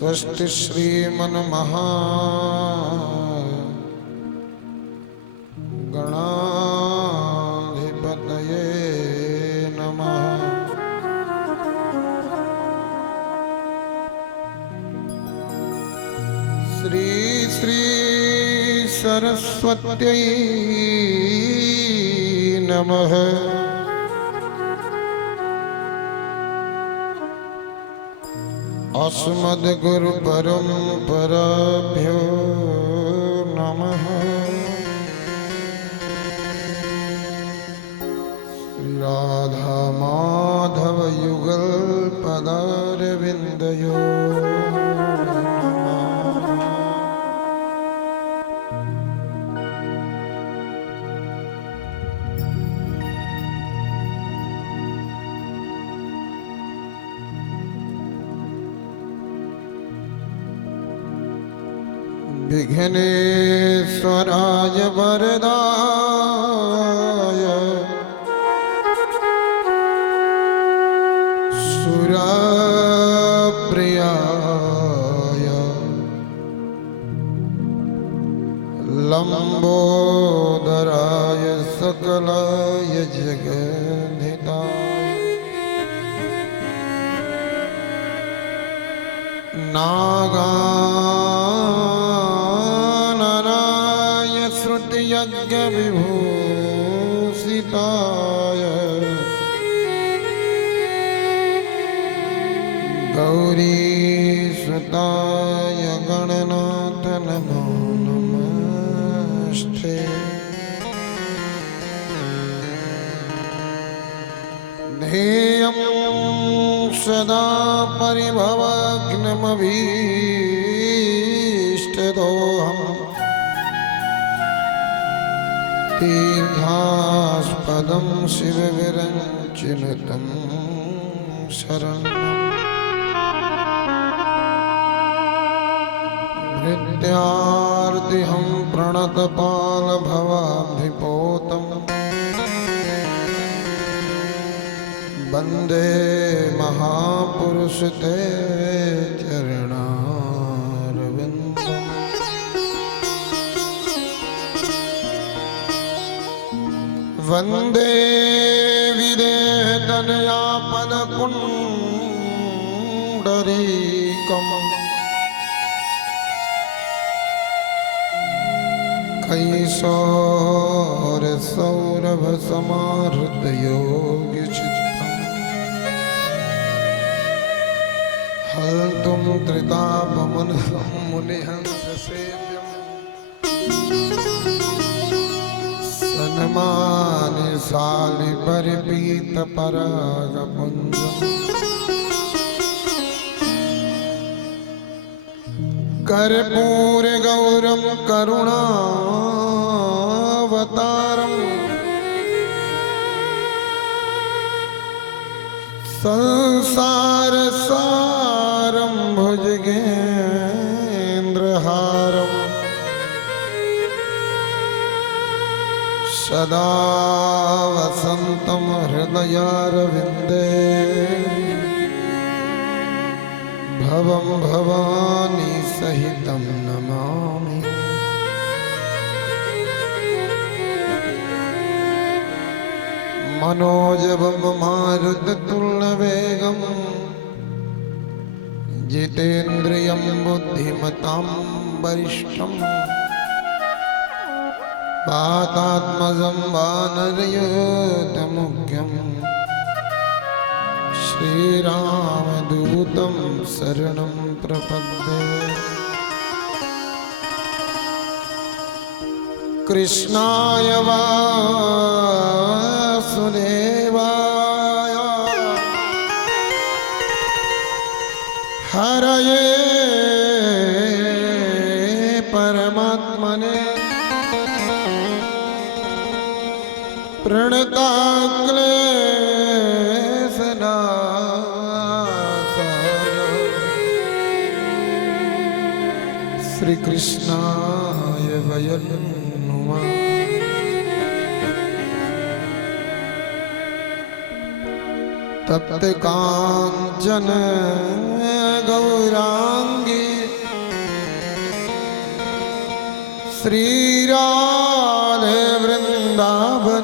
स्वस्ति श्रीमन्महा गणाधिपतये नमः। श्री श्री सरस्वत्यै नमः। अस्मद्गुरुपरम्पराभ्यो नमः। राधा माधव युगल पदारविन्दयो विघ्नेश्वराय वरदाय सुरप्रियाय लंबोदराय सकलाय जगन्निधाय यज्ञ विभूषिताय गौरी सुताय गणनाथ नमो नमस्ते। ध्येयं सदा परिभवग्नमभीष्टदोहम् तीर्थास्पदं शिवविरञ्चिनुतं शरणं नित्यार्तिहं प्रणतपालभवाब्धिपोतं वन्दे महापुरुषते चरणारविन्दम्। वन्दे विदेहतनयापदपुण्डरीकम् कैशोरसौरभसमाहृतयोगिचित्तम् हल्तुं त्रितापमनसं मुनिहंससेव्यम् सन्मानि शालिपरिपीतपरागपुञ्जम् कर्पूरगौरं करुणावतारम् संसारसारं भुजगेन्द्रहारम् सदा वसन्तं हृदयारविन्दे भवं भवानी सहितं नमामि। मनोजवं मारुततुल्यवेगं जितेन्द्रियं बुद्धिमतां वरिष्ठं वातात्मजं वानरयूथमुख्यं श्रीरामदूतं शरणं प्रपद्ये। कृष्णाय वासुदेवाय हरये परमात्मने प्रणताक्लेशनाशाय श्री कृष्णाय वयं नुमः। तप्त कांचन गौरांगी श्री राधे वृंदावनेश्वरी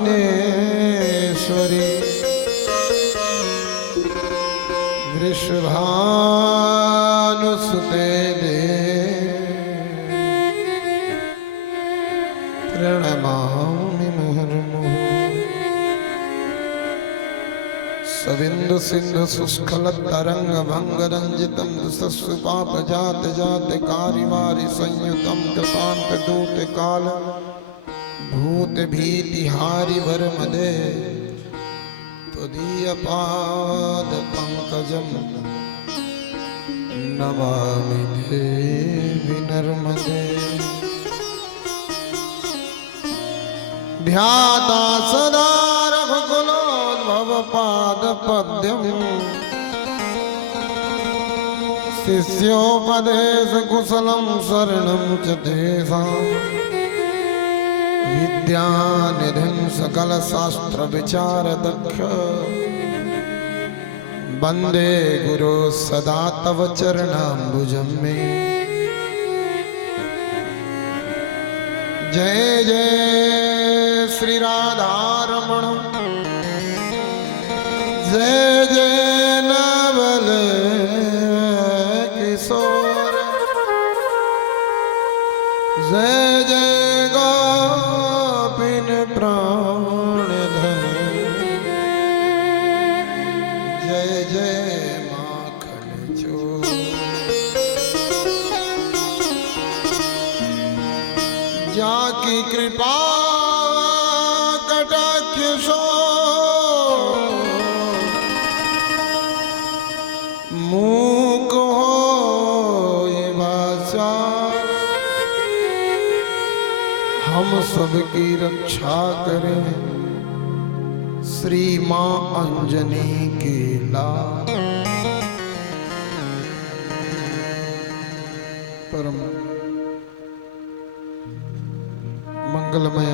वृषभानुसुते प्रणमामि मुहुर्मुहुः सविन्दु सिन्धु सुस्खलत्तरंग भंग रंजितं दुसस्सु पाप जात जात कारिवारि संयुतं कृतांत दूत काल भूत भीति हारि भर मदे त्वदीय पाद पंकजं नमामि देवि नर्मदे ध्याता सदा रघुकुलोद्भव पाद पद्यम् शिष्योपदेश कुशलं शरणं च तेषाम् विद्यानिधिं सकल शास्त्र विचार दक्ष वन्दे गुरो सदा तव चरणाम्बुजं मे जय जय श्री राधारमण जय जय नवल किशोर जय जय गोपिन प्राण धन जय जय माखन चोर जाकी कृपा मूक हो ये भाषा हम सबकी रक्षा करें श्री मां अंजनी के लाल परम मंगलमय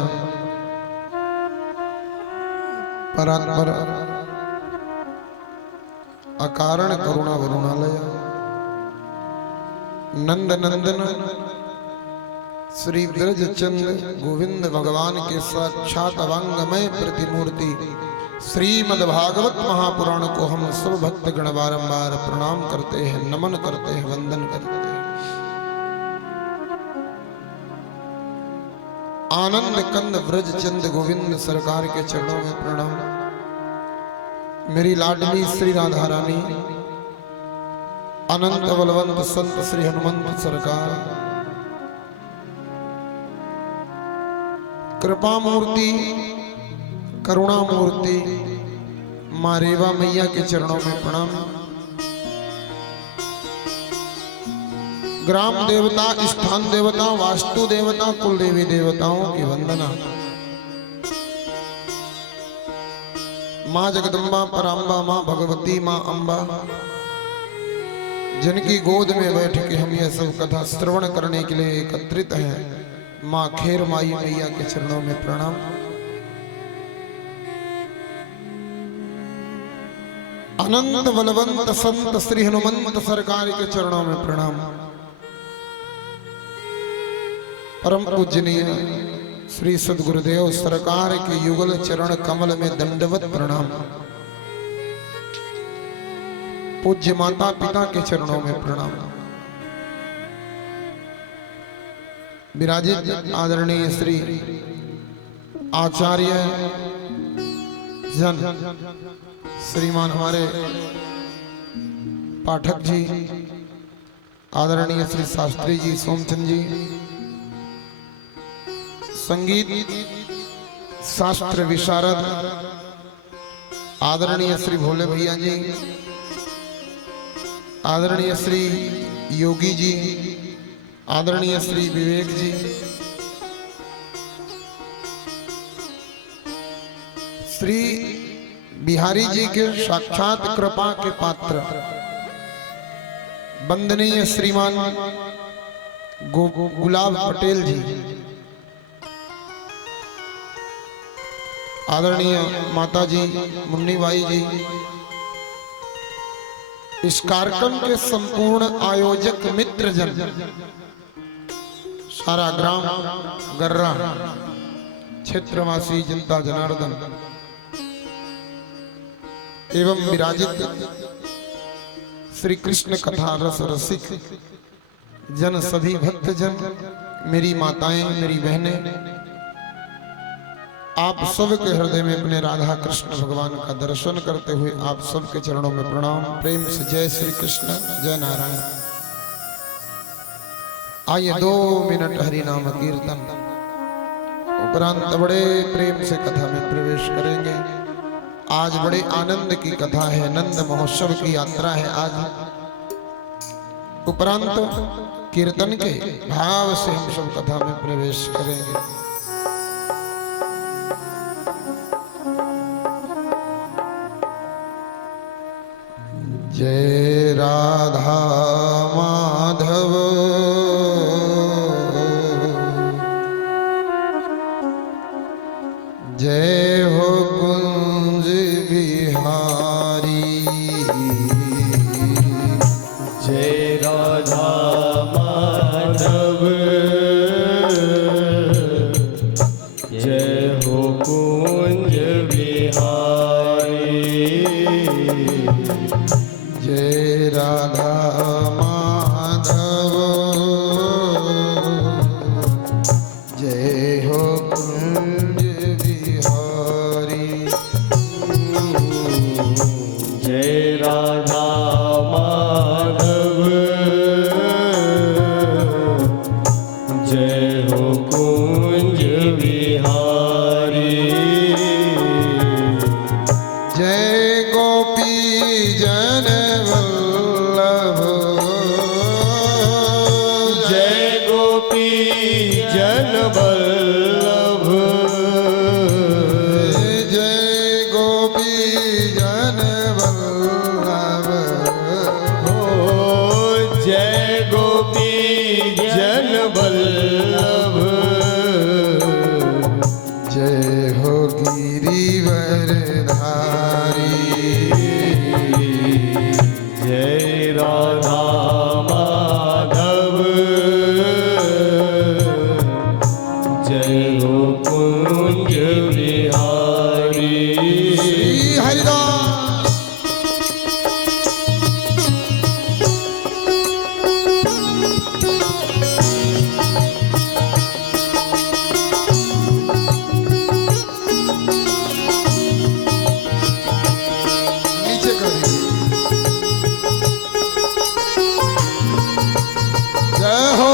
परात्पर अकारण करुणा वरुणालय नंद नंदन श्री ब्रजचंद गोविंद भगवान के साक्षात अवांगमय प्रतिमूर्ति श्रीमद् भागवत महापुराण को हम सब भक्त गण बारंबार प्रणाम करते हैं, नमन करते हैं, वंदन करते हैं। आनंद कंद ब्रजचंद गोविंद सरकार के चरणों में प्रणाम। मेरी लाडली श्री राधा रानी अनंत बलवंत संत श्री हनुमंत सरकार कृपा मूर्ति करुणा मूर्ति मां रेवा मैया के चरणों में प्रणाम। ग्राम देवता, स्थान देवता, वास्तु देवता, कुल देवी देवताओं की वंदना। माँ जगदम्बा, पराम्बा, माँ भगवती, माँ अम्बा, जिनकी गोद में बैठ के हम यह सब कथा श्रवण करने के लिए एकत्रित हैं, माँ खेर माई मैया के चरणों में प्रणाम। अनंत बलवंत संत श्री हनुमंत सरकार के चरणों में प्रणाम। परम पूजनीय श्री सद्गुरुदेव सरकार के युगल चरण कमल में दंडवत प्रणाम। पूज्य माता पिता के चरणों में प्रणाम। विराजित आदरणीय श्री आचार्य जन श्रीमान हमारे पाठक जी, आदरणीय श्री शास्त्री जी, सोमचंद जी, संगीत शास्त्र विशारद आदरणीय श्री भोले भैया जी, आदरणीय श्री योगी जी, आदरणीय श्री विवेक जी, श्री बिहारी जी के साक्षात कृपा के पात्र वंदनीय श्रीमान गुलाब पटेल जी, आदरणीय माता जी मुन्नी बाई जी, इस कार्यक्रम के संपूर्ण आयोजक मित्र जन, सारा ग्राम गर्रा क्षेत्रवासी जनता जनार्दन एवं विराजित श्री कृष्ण कथा रस रसिक जन सभी भक्त जन, मेरी माताएं, मेरी बहनें, आप सबके हृदय में अपने राधा कृष्ण भगवान का दर्शन करते हुए आप सबके चरणों में प्रणाम। प्रेम से जय श्री कृष्ण, जय नारायण। आइए 2 मिनट हरि नाम कीर्तन उपरांत बड़े प्रेम से कथा में प्रवेश करेंगे। आज बड़े आनंद की कथा है, नंद महोत्सव की यात्रा है आज। उपरांत कीर्तन के भाव से हम सब कथा में प्रवेश करेंगे। जय राधा माधव जय हो कुंज बिहारी, जय राधा माधव जय हो कुंज बिहारी, जय राधा माधव जय हो कुंज बिहारी, जय राधा माधव जय हो कुंज बिहारी, जय गोपी जन वल्लभ, जय गोपी जन वल्लभ, जय गोपी जन वल्लभ, हो जय गोपी जन वल्लभ, जय हो गिरिवरधारी, जय राधा माधव जय हो कुंज बिहारी, श्री हरिदास। नीचे कर दीजिए। जय हो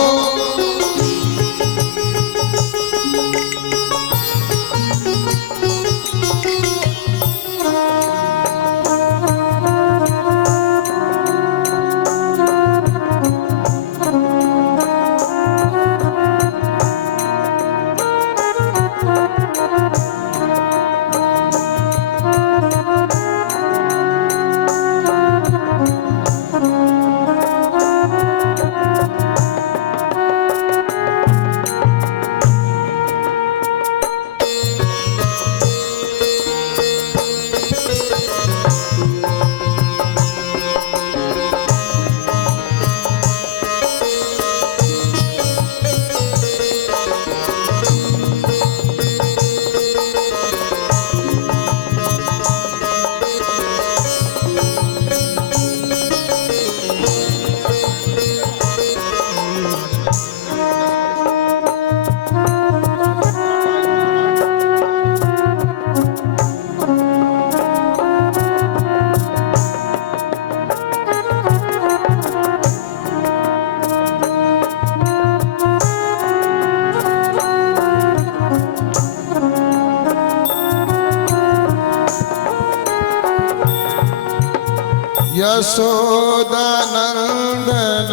यशोदानंदन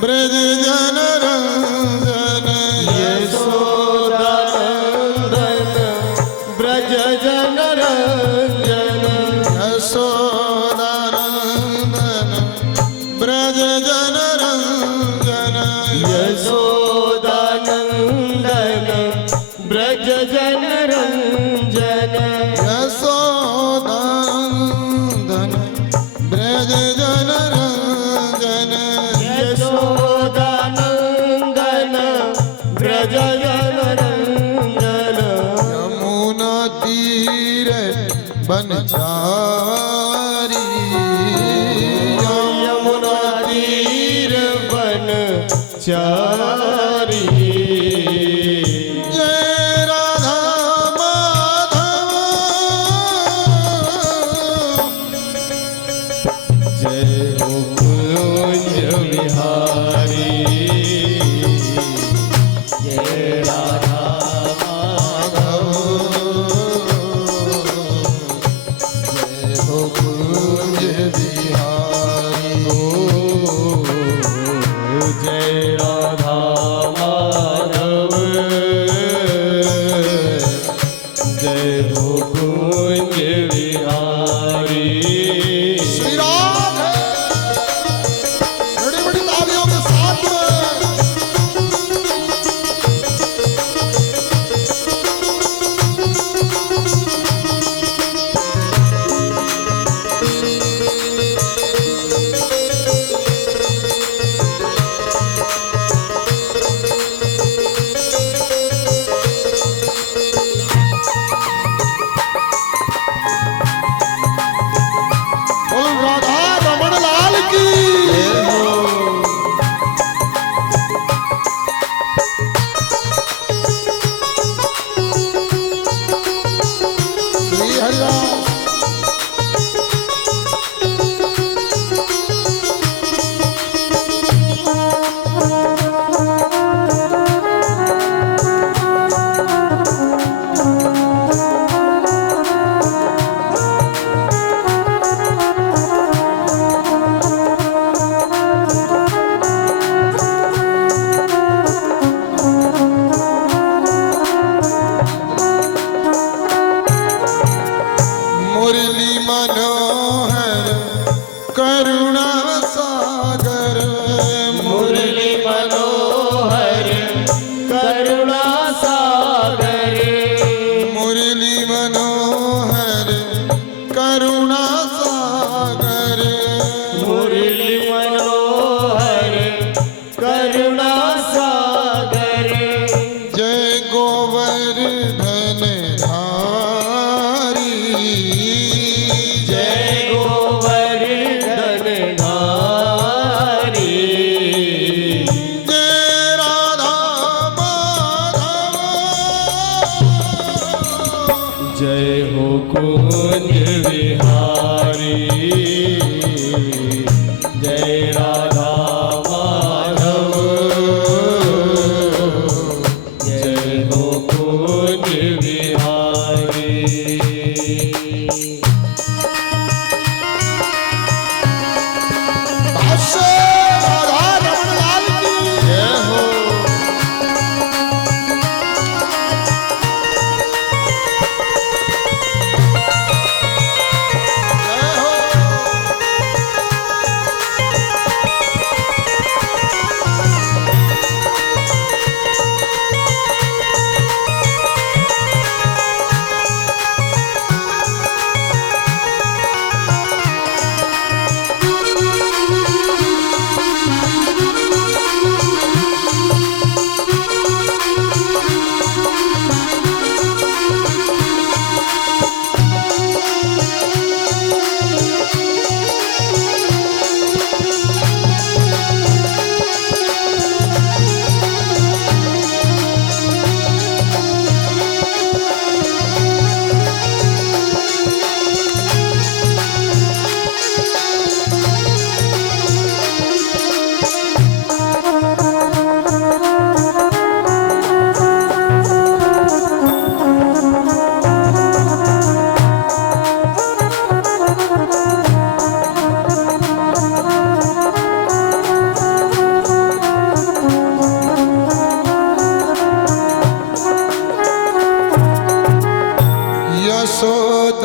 ब्रज जन रंजन, यशोदानंदन ब्रज जन रंजन, यशोदानंदन ब्रज जन रंजन, यशोदानंदन ब्रज जन रंजन, यशोदानंदन ब्रज जन रंजन, यशोदानंदन चारी जय राधा माधव जय हो कुंज विहारी जय राधा माधव जय हो कुंज बिहारी जय राधा माधव जय हो कुंज विहारी श्री राधे बड़ी बड़ी तालियों के साथ में बोल राधा रमण लाल की श्री हरिराम मुरली मनोहर करुणा सागर मुरली मनोहर करुणा सागर मुरली मनोहर करुणा सागर मुरली मनोहर करुणा सागर जय गोवर्धन धारी जय गोवर्धन धारी जय राधा माधव जय हो कुंज विहारी जय राधा माधव जय हो कुंज विहारी भाष्य राधा रमण लाल की जय हो जय हो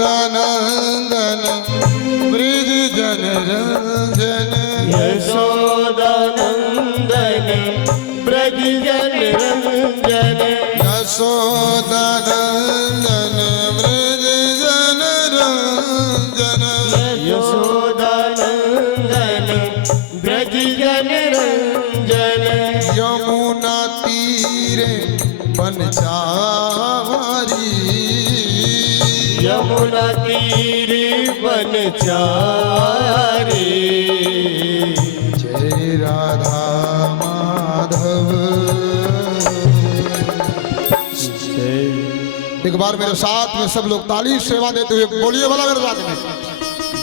यशोदानंदन ब्रिज जन रंजन यशोदानंदन ब्रज जन रंजन यशोदानंदन ब्रिज जन रंजन यशोदानंदन ब्रज जन रंजन यमुना तीरे बनचारी यमुना तीर बनचारी जय राधा माधव एक बार मेरे साथ में सब लोग ताली सेवा देते हुए बोलिए वाला मेरे साथ में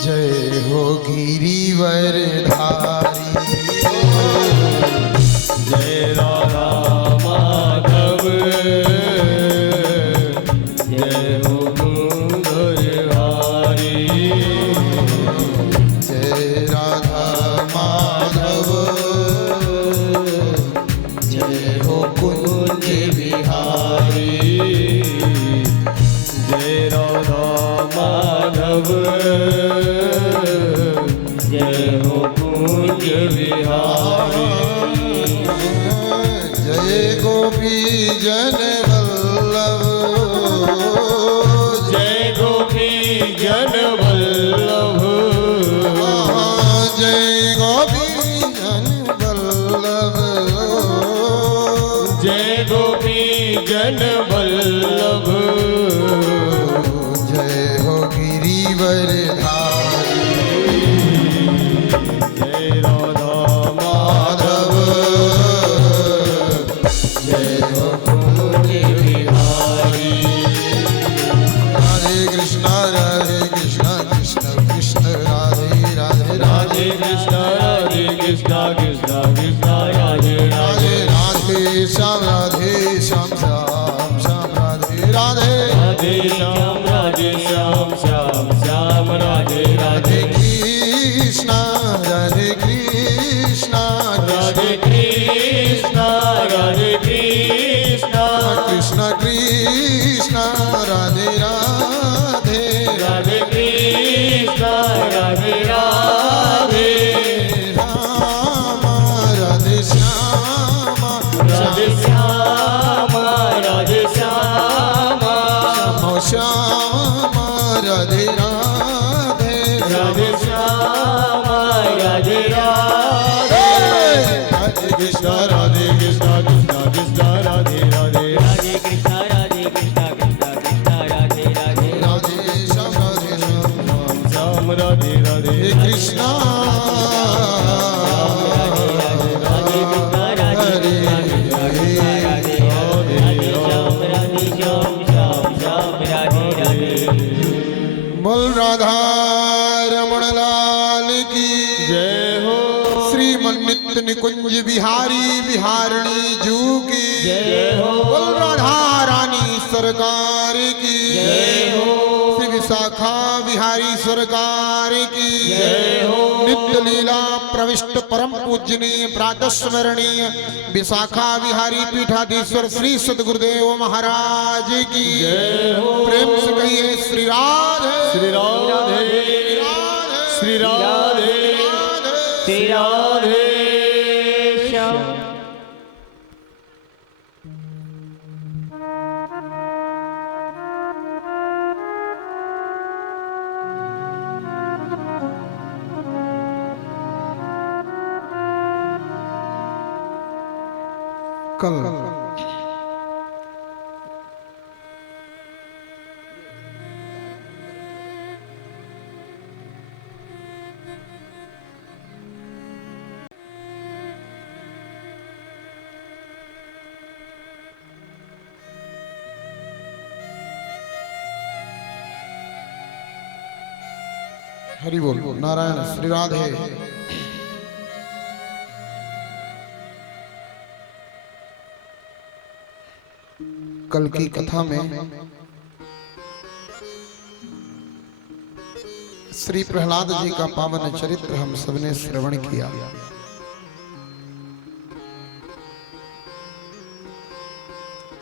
जय हो गिरिवर धारी जय राधा माधव जय हो मुरारी जय राधा माधव जय हो कुंज बिहारी जय राधा माधव जय हो कुंज बिहारी जय गोपी जन वल्लभ जय गोपी जन वल्लभ जय गोपी जन वल्लभ जय गोपी जन वल्लभ जय हो गिरिवर धारी जय राधा माधव जय हो कुंज बिहारी राधे कृष्ण कृष्ण कृष्ण राधे राधे राधे राधे कृष्ण कृष्ण राधे राधे राधे श्याम श्याम राधे राधे राधे श्याम श्याम राधे राधे कृष्ण राधे कृष्ण राधे कृष्ण राधे कृष्ण कृष्ण कृष्ण राधे राधे राधे कृष्ण राधे राधे राम राधे श्याम राधे श्याम राधे श्याम श्याम राधे राधे राधे श्याम राधे राधे राधे कृष्ण राधे कृष्ण कृष्ण कृष्ण राधे राधे राधे कृष्ण कृष्ण कृष्ण राधे राधे राधे श्याम राधे श्याम श्याम राधे राधे हे कृष्ण राधे कृष्ण राधे राधे श्याम राधे श्याम श्याम श्याम राधे राधे बोल राधा रमण लाल की जय हो श्रीमन नित्य निकुंज बिहारी बिहारणी जू की जय हो बोल राधा रानी सरकार की जय हो श्री विशाखा बिहारी सरकार की जय हो नित्य लीला प्रविष्ट परम पूजनीय प्रातस्मरणीय विशाखा बिहारी पीठाधीश्वर श्री सदगुरुदेव महाराज की जय हो प्रेम से कहिए श्री राधे श्री राधे श्री राधे श्री राधे श्याम कल हरि बोल नारायण श्री राधे कल की कथा में श्री प्रहलाद जी का पावन चरित्र हम सबने श्रवण किया।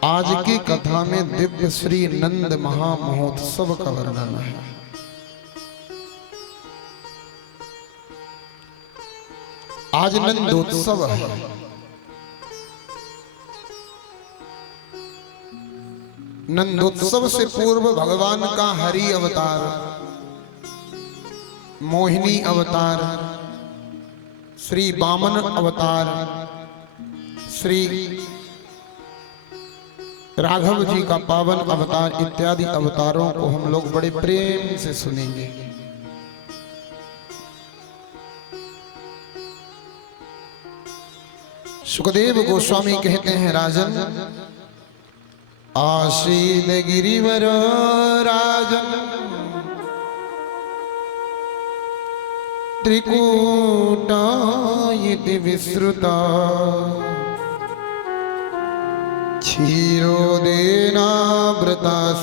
आज की कथा में दिव्य श्री नंद महामहोत्सव का वर्णन है। आज नंदोत्सव है। नंदोत्सव से पूर्व भगवान का हरि अवतार, मोहिनी अवतार, श्री वामन अवतार, श्री राघव जी का पावन अवतार इत्यादि अवतारों को हम लोग बड़े प्रेम से सुनेंगे। सुखदेव गोस्वामी कहते हैं, राजन आसीद गिरिवर राजन त्रिकूटायिति विश्रुता क्षीरोदेनावृता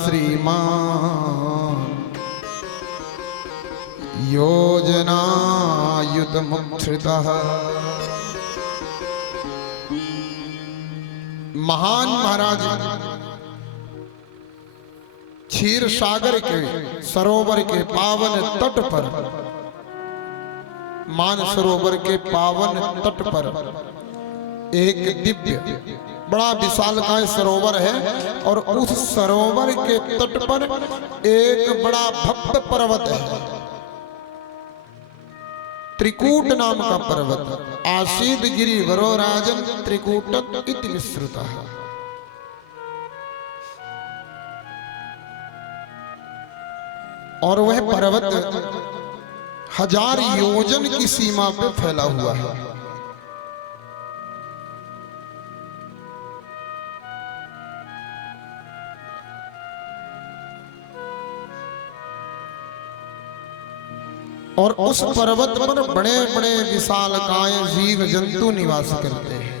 श्रीमान् योजनायुतमुच्छ्रितः। महान महाराज क्षीर सागर के सरोवर के पावन तट पर, मान सरोवर के पावन तट पर एक दिव्य बड़ा विशालकाय सरोवर है और उस सरोवर के तट पर एक बड़ा भक्त पर्वत है, त्रिकूट नाम का पर्वत। आसीद गिरि वरो राजन त्रिकूट इति विश्रुतः। और वह पर्वत 1000 योजन की सीमा पे फैला हुआ है। और उस पर्वत पर बड़े बड़े विशालकाय जीव जंतु निवास करते हैं।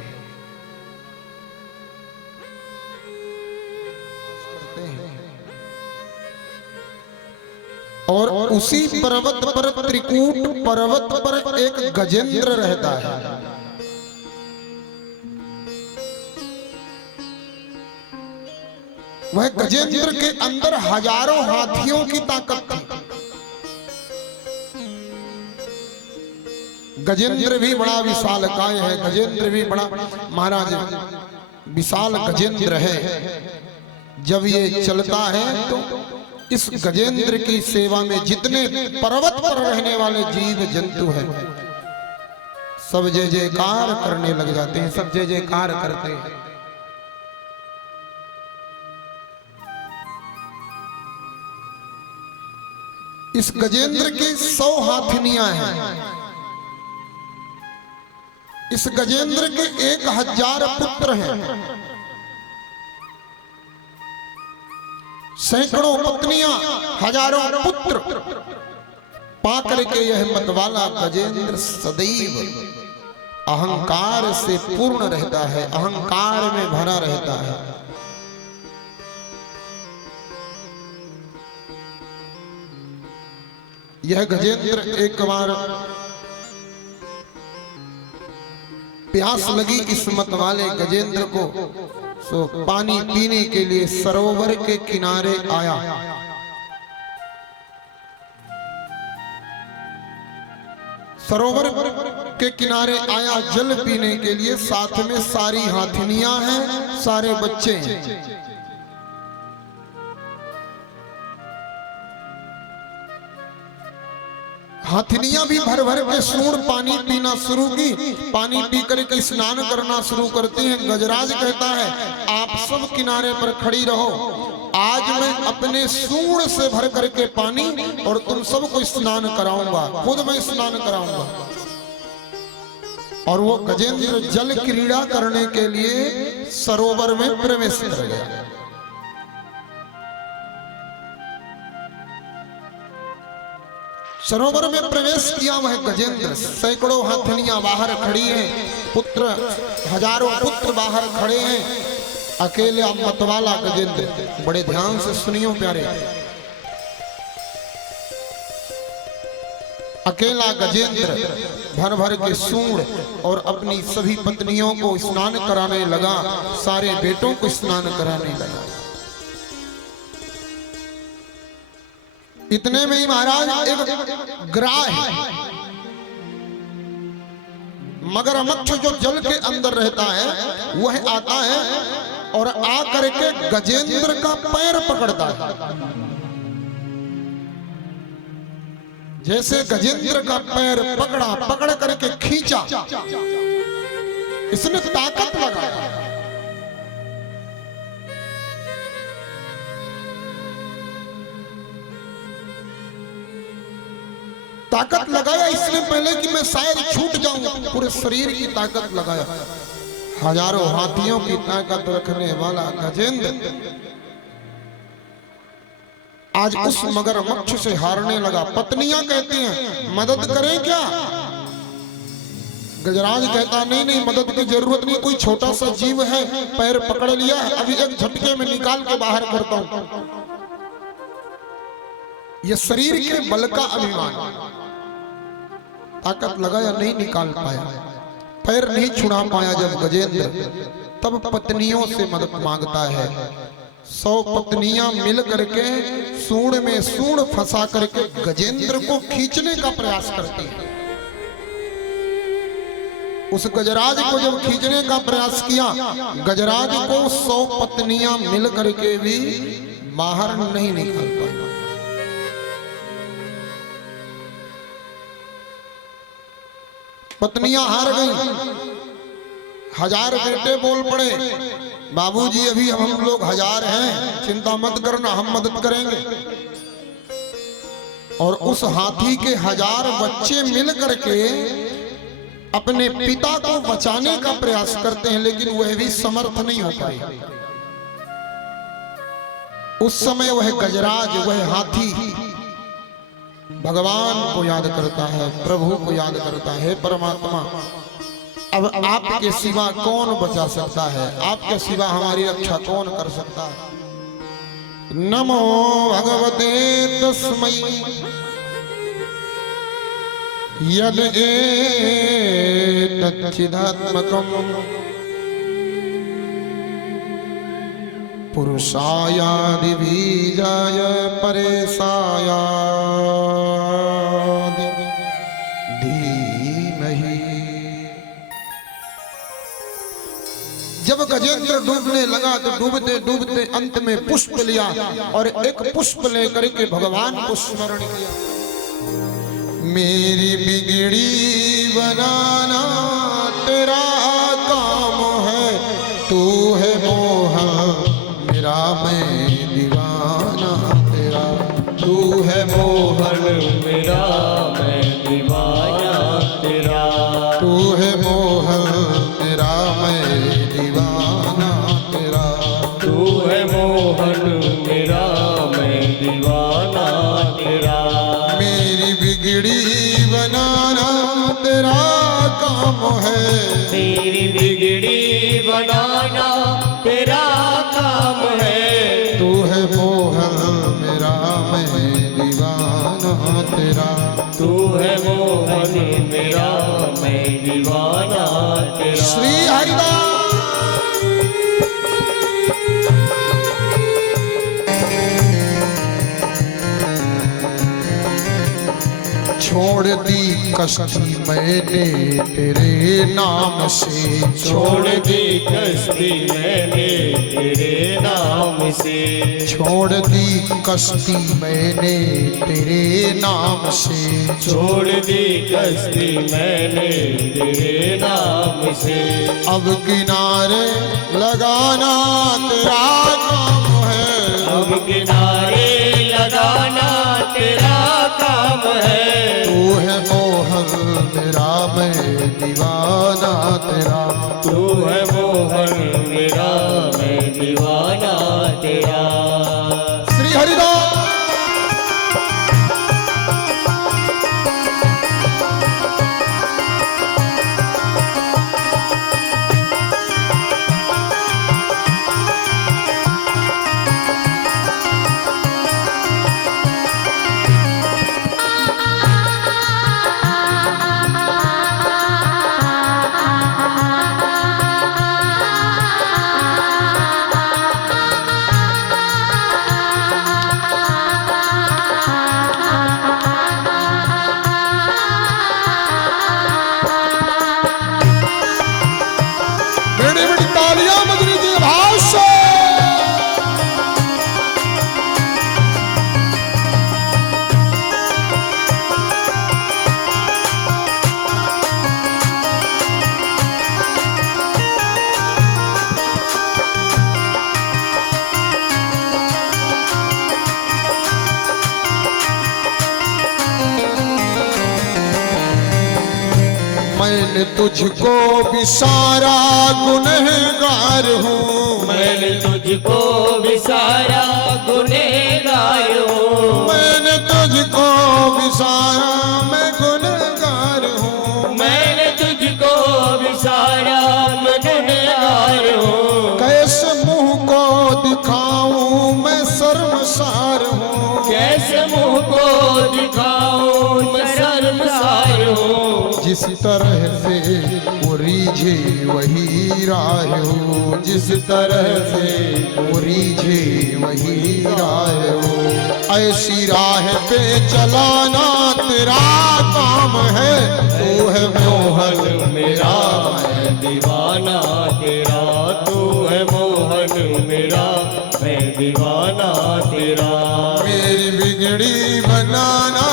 और उसी पर्वत पर त्रिकूट पर्वत पर एक गजेंद्र रहता है। वह गजेंद्र के अंदर हजारों हाथियों की ताकत थी। गजेंद्र भी बड़ा विशालकाय है, गजेंद्र भी बड़ा महाराज विशाल गजेंद्र है। जब ये चलता है तो इस गजेंद्र की सेवा में जितने पर्वत पर रहने वाले जीव जंतु हैं सब जय जयकार करने लग जाते हैं, सब जय जयकार करते हैं। इस गजेंद्र के 100 हाथिनियां हैं। इस गजेंद्र के 1000 पुत्र हैं, सैकड़ों पत्नियां, हजारों पुत्र पाकर के यह मतवाला गजेंद्र सदैव अहंकार से पूर्ण रहता है, अहंकार में भरा रहता है। यह गजेंद्र एक बार प्यास लगी इस मतवाले गजेंद्र को, सो पानी पीने के लिए सरोवर के किनारे आया। सरोवर के किनारे आया जल पीने के लिए, साथ में सारी हाथिनियां हैं, सारे बच्चे हैं। हाथिनियां भी भर भर के सूंड पानी पीना शुरू की, पानी पी करके स्नान करना शुरू करते हैं। गजराज कहता है आप सब किनारे पर खड़ी रहो, आज मैं अपने सूंड से भर करके पानी और तुम सबको स्नान कराऊंगा, खुद मैं स्नान कराऊंगा। और वो गजेंद्र जल क्रीड़ा करने के लिए सरोवर में प्रवेश कर गया। सरोवर में प्रवेश किया वह गजेंद्र, सैकड़ों हाथिनियां बाहर खड़ी हैं, पुत्र हजारों पुत्र बाहर खड़े हैं, अकेले मतवाला गजेंद्र। बड़े ध्यान से सुनियो प्यारे, अकेला गजेंद्र भर भर के सूंड और अपनी सभी पत्नियों को स्नान कराने लगा, सारे बेटों को स्नान कराने लगा। इतने में ही महाराज एक ग्राह मगरमच्छ जो जल के अंदर रहता है वह आता है और आकर के गजेंद्र का पैर पकड़ता है। जैसे गजेंद्र का पैर पकड़ा, पकड़ करके खींचा, इसने ताकत लगाया। ताकत लगाया इसने पहले कि मैं शायद छूट जाऊं, पूरे शरीर की ताकत लगाया, हजारों हाथियों की ताकत रखने वाला गजेंद्र आज उस मगरमच्छ से हारने लगा। पत्नियां कहती हैं मदद करें क्या? गजराज कहता नहीं नहीं मदद की जरूरत नहीं, कोई छोटा सा जीव है, पैर पकड़ लिया, अभी एक झटके में निकाल के बाहर करता हूं। यह शरीर के बल का अभिमान, ताकत लगाया नहीं निकाल पाया, पैर नहीं छुड़ा पाया। जब गजेंद्र तब पत्नियों से मदद मांगता है। 100 पत्नियां मिल करके सूंड में सूंड फंसा करके गजेंद्र को खींचने का प्रयास करती हैं। उस गजराज को जब खींचने का प्रयास किया, गजराज को 100 पत्नियां मिल करके भी बाहर नहीं निकाल पाई। पत्नियां हार गई। 1000 बेटे बोल पड़े, बाबूजी अभी हम लोग 1000 हैं, चिंता मत करना, हम मदद करेंगे। और उस हाथी के 1000 बच्चे मिल करके अपने पिता को बचाने का प्रयास करते हैं, लेकिन वह भी समर्थ नहीं हो पाए। उस समय वह गजराज, वह हाथी भगवान को याद करता है, प्रभु को याद करता है। परमात्मा, अब आपके सिवा कौन बचा सकता है? आपके सिवा हमारी रक्षा कौन कर सकता है? नमो भगवते तस्मै यद एतच्चिदात्मकम् पुरुषायादि बीजाय परेशाय धीमहि। जब गजेंद्र डूबने लगा तो डूबते डूबते अंत में पुष्प लिया और एक पुष्प लेकर के भगवान को स्मरण किया। मेरी बिगड़ी बनाना तेरा काम है, तू है मोहन मेरा मैं दीवाना तेरा, तू है मोहन मेरा मैं दीवाना तेरा, तू है मोहन मेरा मैं दीवाना तेरा, तू है मोहन मेरा मैं दीवाना तेरा। मेरी बिगड़ी बनाना तेरा काम है, तेरी बिगड़ी बनाना तेरा काम है, तू है मोहन मेरा मैं दीवाना तेरा, तू है मोहन मेरा मैं दीवाना तेरा। श्री हरिदास। छोड़ दी कश्ती मैंने तेरे नाम से, छोड़ दी कश्ती मैंने तेरे नाम से, छोड़ दी कश्ती मैंने तेरे नाम से, छोड़ दी कश्ती मैंने तेरे नाम से। अब किनारे लगाना तेरा काम है, अब किनारे लगाना तेरा काम है, तू है मोहन मेरा मैं दीवाना तेरा, तू है मोहन मेरा मैं दीवाना तेरा। श्री हरिदास। मैंने तुझको विसारा गुनहगार हूँ, मैंने तुझको विसारा गुनहगार हूँ, मैंने तुझको विसारा मैं गुनहगार हूँ, मैंने तुझको विसारा मैं गुनहगार हूँ। कैसे मुंह को दिखाऊं मैं शर्मसार हूँ, कैसे मुंह को दिखाऊं मैं शर्मसार हूँ। जिस तरह से वो रीझे वही राह हूँ, जिस तरह से वो रीझे वही राह हूँ। ऐसी राह पे चलाना तेरा काम है, तू है मोहन मेरा मैं दीवाना तेरा, तू है मोहन मेरा मैं दीवाना तेरा। मेरी बिगड़ी बनाना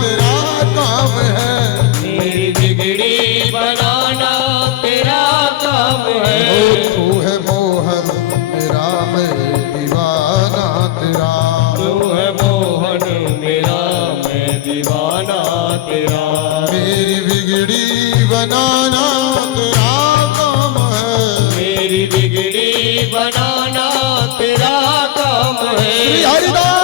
तेरा काम है, मेरी बिगड़ी बनाना तेरा काम है। तू है मोहन मेरा मैं दीवाना तेरा। तू है मोहन मेरा मैं दीवाना तेरा। मेरी बिगड़ी बनाना तेरा काम है, मेरी बिगड़ी बनाना तेरा काम है। श्री हरिदास।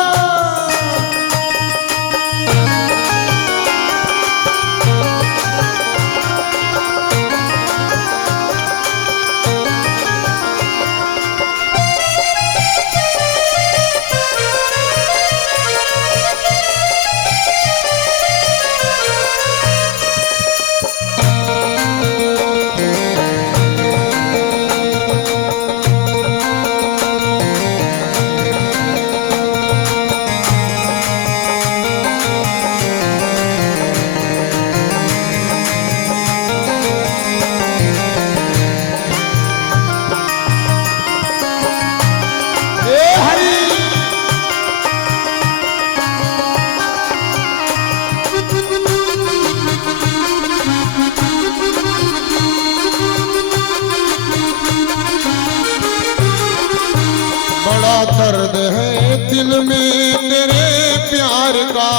बड़ा दर्द है दिल में तेरे प्यार का,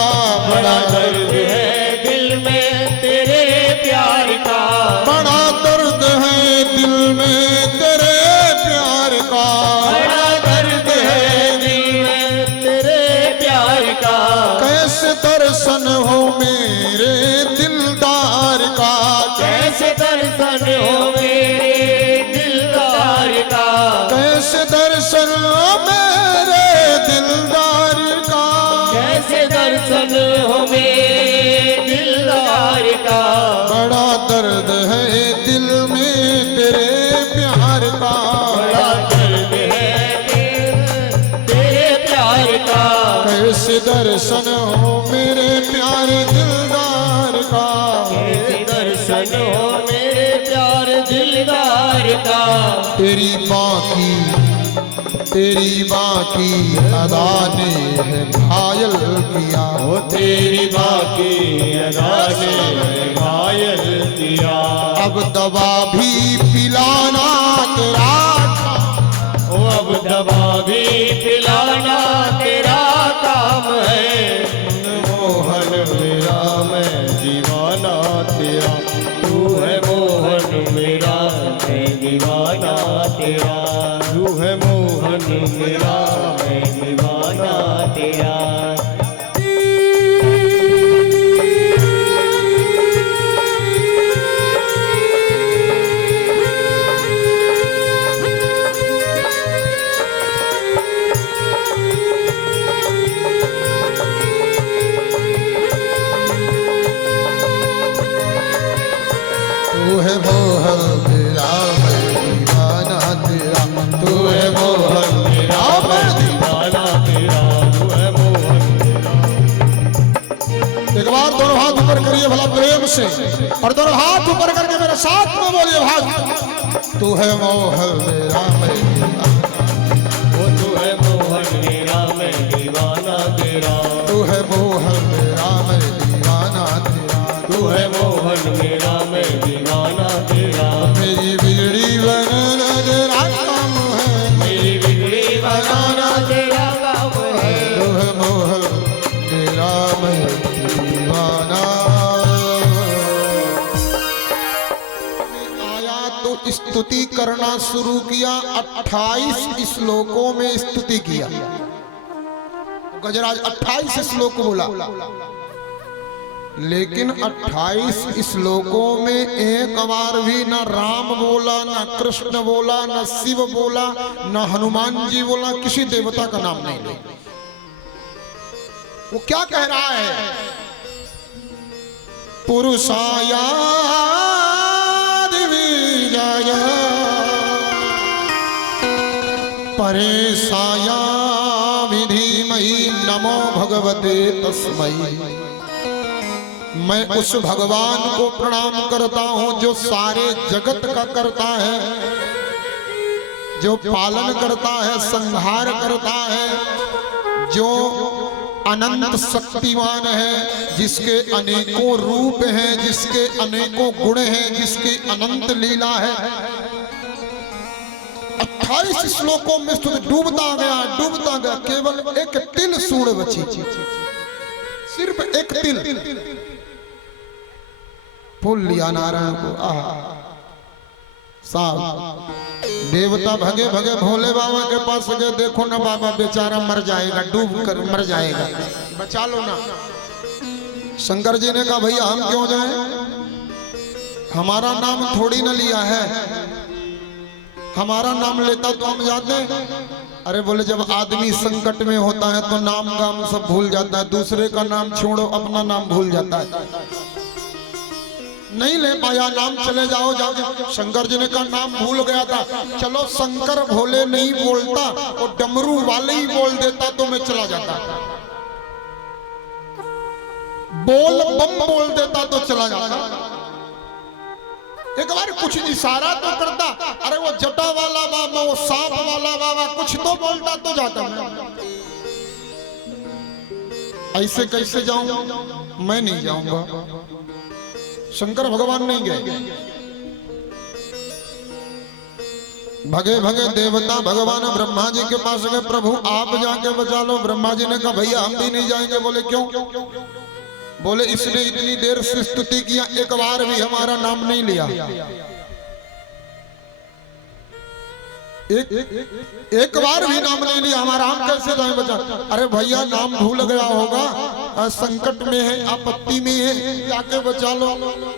बड़ा दर्द है दिल में तेरे प्यार का। बड़ा दर्द है दिल में तेरे प्यार का। बड़ा दर्द है दिल में तेरे प्यार का। कैसे दर्शन हो मेरे दिलदार का, कैसे दर्शन हो मेरे दिलदार का। कैसे दर्शन हो मेरे दिलदार का। कैसे दर्शन हो मेरे दिलदार का। बड़ा दर्द है दिल में तेरे प्यार का। बड़ा दर्द है तेरे प्यार का। कैसे दर्शन हो मेरे प्यारे दिलदार का। कैसे दर्शन हो मेरे प्यार दिलदार का। तेरी बाकी अदा ने है घायल किया, ओ तेरी बाकी अदा ने घायल किया। अब दवा भी पिलाना तेरा काम, ओ अब दवा भी पिलाना तेरा काम है। मोहन मेरा मैं दीवाना तेरा, तू है मोहन मेरा मैं दीवाना तेरा। तू है मोहन मेरा मैं दीवाना तेरा। तू है मोहन मेरा मैं दीवाना तेरा। तू है मोहन मेरा मैं दीवाना तेरा, तू है मोहन मेरा। एक बार दोनों हाथ ऊपर करिए भला प्रेम से, और दोनों हाथ ऊपर करके मेरे साथ में बोलिए भाई। तू है मोहन मेरा मैं दीवाना, ओ तू है मोहन मेरा मैं दीवाना तेरा। तू है मोहन मेरा मैं दीवाना तेरा। तू है मोहन मेरा मैं दीवाना तेरा। मेरी बिगड़ी बनाना तेरा काम है, मेरी बिगड़ी बनाना तेरा काम है। तू है मोहन मेरा मैं दीवाना। स्तुति करना शुरू किया। 28 श्लोकों में स्तुति किया। गजराज 28 श्लोक बोला, लेकिन 28 श्लोकों में एक बार भी न राम बोला, न कृष्ण बोला, न शिव बोला, न हनुमान जी बोला, किसी देवता का नाम नहीं लिया। वो क्या कह रहा है? पुरुषाया दिव्याय परेशाया विधिमहि नमो भगवते तस्मै। मैं उस भगवान को प्रणाम करता हूं जो सारे जगत का करता है, जो पालन करता है, संहार करता है, जो अनंत शक्तिमान है, जिसके अनेकों रूप हैं, जिसके अनेकों गुण हैं, जिसकी अनंत लीला है। 28 श्लोकों में डूबता गया, केवल एक तिल सूंड बची, सिर्फ एक तिल फूल लिया नारायण को। साहब देवता भगे भगे भोले बाबा के पास गए, देखो ना बाबा बेचारा मर जाएगा, डूब कर मर जाएगा, बचा लो ना। शंकर जी ने कहा भैया हम क्यों जाएं, हमारा नाम थोड़ी ना लिया है, हमारा नाम लेता तो हम जाते। अरे बोले जब आदमी संकट में होता है तो नाम गाम सब भूल जाता है, दूसरे का नाम छोड़ो अपना नाम भूल जाता है। नहीं ले पाया नाम, चले जाओ जाओ। शंकर जी ने कहा नाम भूल गया था, चलो शंकर भोले नहीं बोलता, वो डमरू वाले ही बोल देता तो मैं चला जाता, बोल बम बोल देता तो चला जाता। एक बार कुछ इशारा तो करता, अरे वो जटा वाला बाबा, वो सांप वाला बाबा, कुछ तो बोलता तो जाता। ऐसे कैसे जाऊं, मैं नहीं जाऊंगा। शंकर भगवान नहीं गए, भगे भगे देवता भगवान ब्रह्मा जी के पास गए, प्रभु आप जाके बचा लो। ब्रह्मा जी ने कहा भैया हम भी नहीं जाएंगे। बोले क्यों? बोले इसने इतनी देर से स्तुति किया, एक बार भी हमारा नाम नहीं लिया, एक बार भी नाम नहीं लिया, हमारा हम कैसे जाए बचा? अरे भैया नाम भूल गया होगा, संकट में है, आपत्ति में है, जाके बचा लो।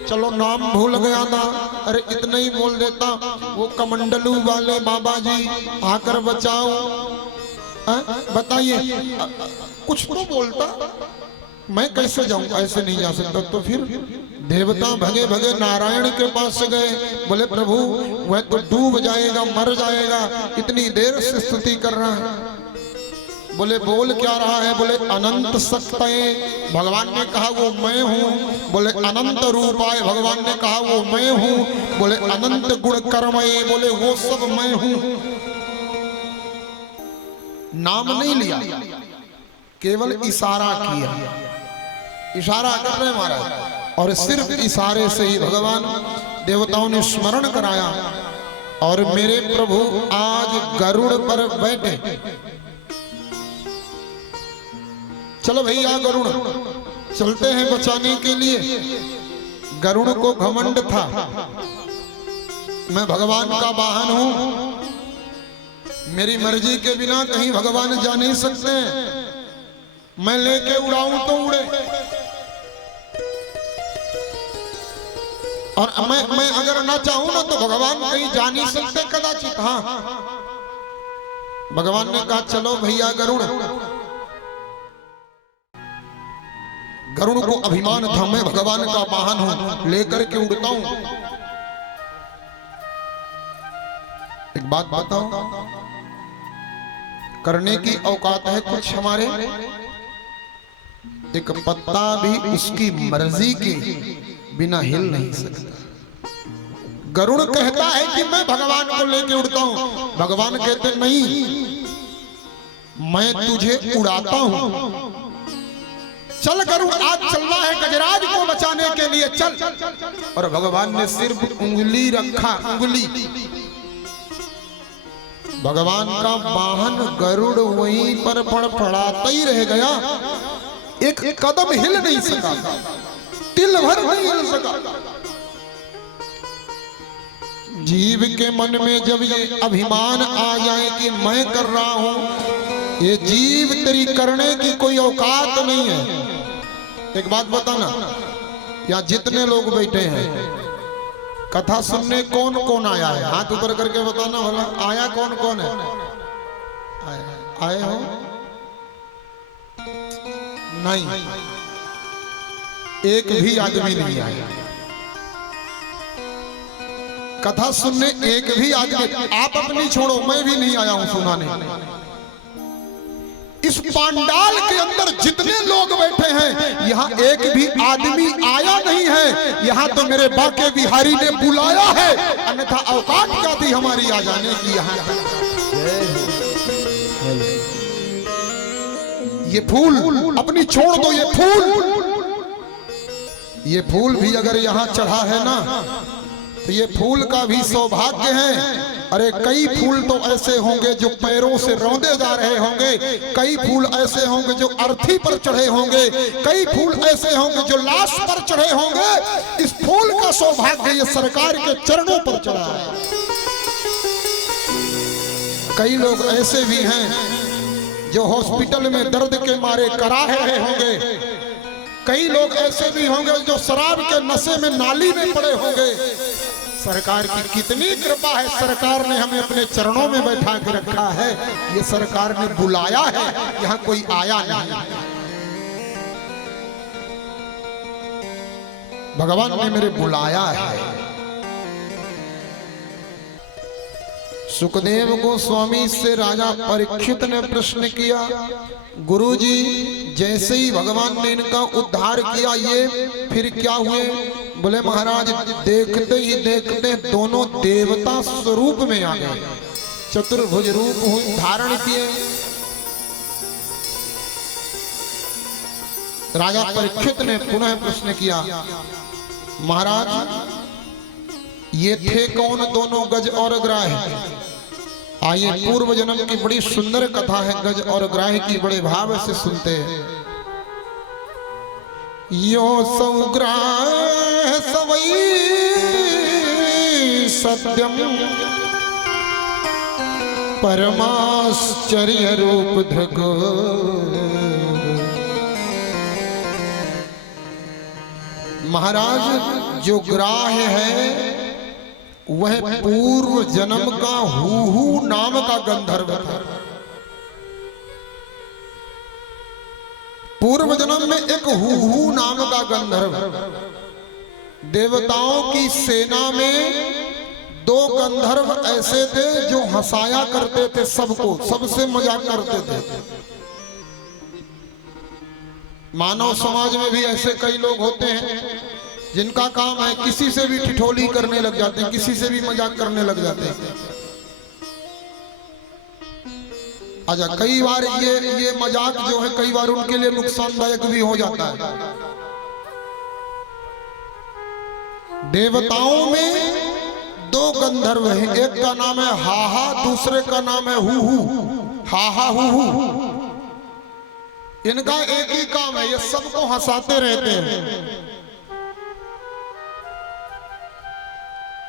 चलो नाम भूल गया था, अरे इतना ही बोल देता, वो कमंडलू वाले बाबा जी आकर बचाओ। बताइए कुछ तो बोलता, मैं कैसे जाऊं, ऐसे नहीं जा सकता। तो फिर देवता भगे भगे नारायण के पास गए, बोले प्रभु वह तो डूब जाएगा, मर जाएगा, इतनी देर से स्तुति कर रहा है। बोले बोल क्या रहा है? बोले अनंत सत्ताएं, भगवान ने कहा वो मैं हूँ। बोले अनंत रूपाए, भगवान ने कहा वो मैं हूँ। बोले अनंत गुण कर्मये, बोले वो सब मैं हूँ। नाम नहीं लिया, केवल इशारा किया, इशारा कर रहे महाराज, और सिर्फ इशारे से ही भगवान देवताओं ने स्मरण कराया। और मेरे प्रभु आज गरुड़ पर बैठे। चलो भैया गरुड़ चलते हैं बचाने के लिए। गरुड़ को घमंड था, मैं भगवान का वाहन हूं, मेरी मर्जी के बिना कहीं भगवान जा नहीं सकते, मैं लेके उड़ाऊं तो उड़े, और मैं अगर ना चाहूं ना तो भगवान कहीं जा नहीं सकते कदाचित। हाँ भगवान ने कहा चलो भैया गरुड़। गरुड़ को अभिमान था, मैं भगवान का वाहन हूं, लेकर के उड़ता हूं। एक बात बताओ, करने की औकात है कुछ हमारे? एक पत्ता भी उसकी मर्जी के बिना हिल नहीं सकता। गरुड़ कहता है कि मैं भगवान को लेके उड़ता हूं, भगवान कहते नहीं, मैं तुझे उड़ाता हूं। चल गरुड़ आज चलना है गजराज को बचाने के लिए, चल। और भगवान ने सिर्फ उंगली रखा, उंगली। भगवान का वाहन गरुड़ वहीं पर फड़फड़ाता ही रह गया, एक कदम हिल नहीं सका, तिल भर नहीं हिल सका। जीव के मन में जब ये अभिमान आ जाए कि मैं कर रहा हूं, ये जीव तेरी करने की कोई औकात नहीं है। एक बात बताना, यहाँ जितने लोग बैठे हैं कथा सुनने कौन कौन आया है? हाथ ऊपर करके बताना भला, आया कौन कौन है? आए हो? नहीं, एक भी आदमी नहीं आया कथा सुनने, एक भी आदमी। आप अपनी छोड़ो, मैं भी नहीं आया हूं सुनाने। इस पांडाल के अंदर जितने लोग बैठे हैं, यहाँ एक भी आदमी आया नहीं है। यहाँ तो मेरे बाके बिहारी ने बुलाया है, अन्यथा औकात क्या थी हमारी आ जाने की। यहाँ ये फूल अपनी छोड़ दो, ये फूल भी अगर यहाँ चढ़ा है ना, तो ये फूल का भी सौभाग्य है। अरे कई फूल तो ऐसे होंगे जो पैरों से रौंदे जा रहे होंगे, कई फूल ऐसे होंगे जो अर्थी पर चढ़े होंगे, कई फूल ऐसे होंगे जो लाश पर चढ़े होंगे। इस फूल का सौभाग्य ये सरकार के चरणों पर चढ़ा है। कई लोग ऐसे भी हैं जो हॉस्पिटल में दर्द के मारे करा रहे होंगे, कई लोग ऐसे भी होंगे जो शराब के नशे में नाली में पड़े होंगे। सरकार की कितनी कृपा है, सरकार ने हमें अपने चरणों में बैठा के रखा है। ये सरकार ने बुलाया है, यहाँ कोई आया नहीं। भगवान ने मेरे बुलाया है। सुखदेव गोस्वामी से राजा परीक्षित ने प्रश्न किया, गुरुजी जैसे ही भगवान ने इनका उद्धार किया, ये फिर क्या हुए? बोले महाराज देखते ही देखते दोनों देवता स्वरूप में आ गए, चतुर्भुज रूप धारण किए। राजा परीक्षित ने पुनः प्रश्न किया, महाराज ये थे कौन दोनों गज और ग्राह? आइए पूर्व जन्म की बड़ी सुंदर कथा है, गज और ग्राह की, बड़े भाव से सुनते हैं। यो सौग्राह सवई सत्यम परमाश्चर्य रूप धृग। महाराज जो ग्राह है वह पूर्व जन्म का हूहू नाम का गंधर्व था। पूर्व जन्म में एक हूहू नाम का गंधर्व, देवताओं की सेना में दो गंधर्व ऐसे थे जो हंसाया करते थे सबको, सबसे मजाक करते थे। मानव समाज में भी ऐसे कई लोग होते हैं जिनका काम है किसी से भी ठिठोली करने लग जाते हैं, किसी से भी मजाक करने लग जाते हैं। अच्छा, कई बार ये मजाक जो है कई बार उनके लिए नुकसानदायक भी हो जाता है। देवताओं में दो गंधर्व हैं, एक का नाम है हाहा, दूसरे का नाम है हूहू। हाहा हूहू इनका एक ही काम है, ये सबको हंसाते रहते हैं।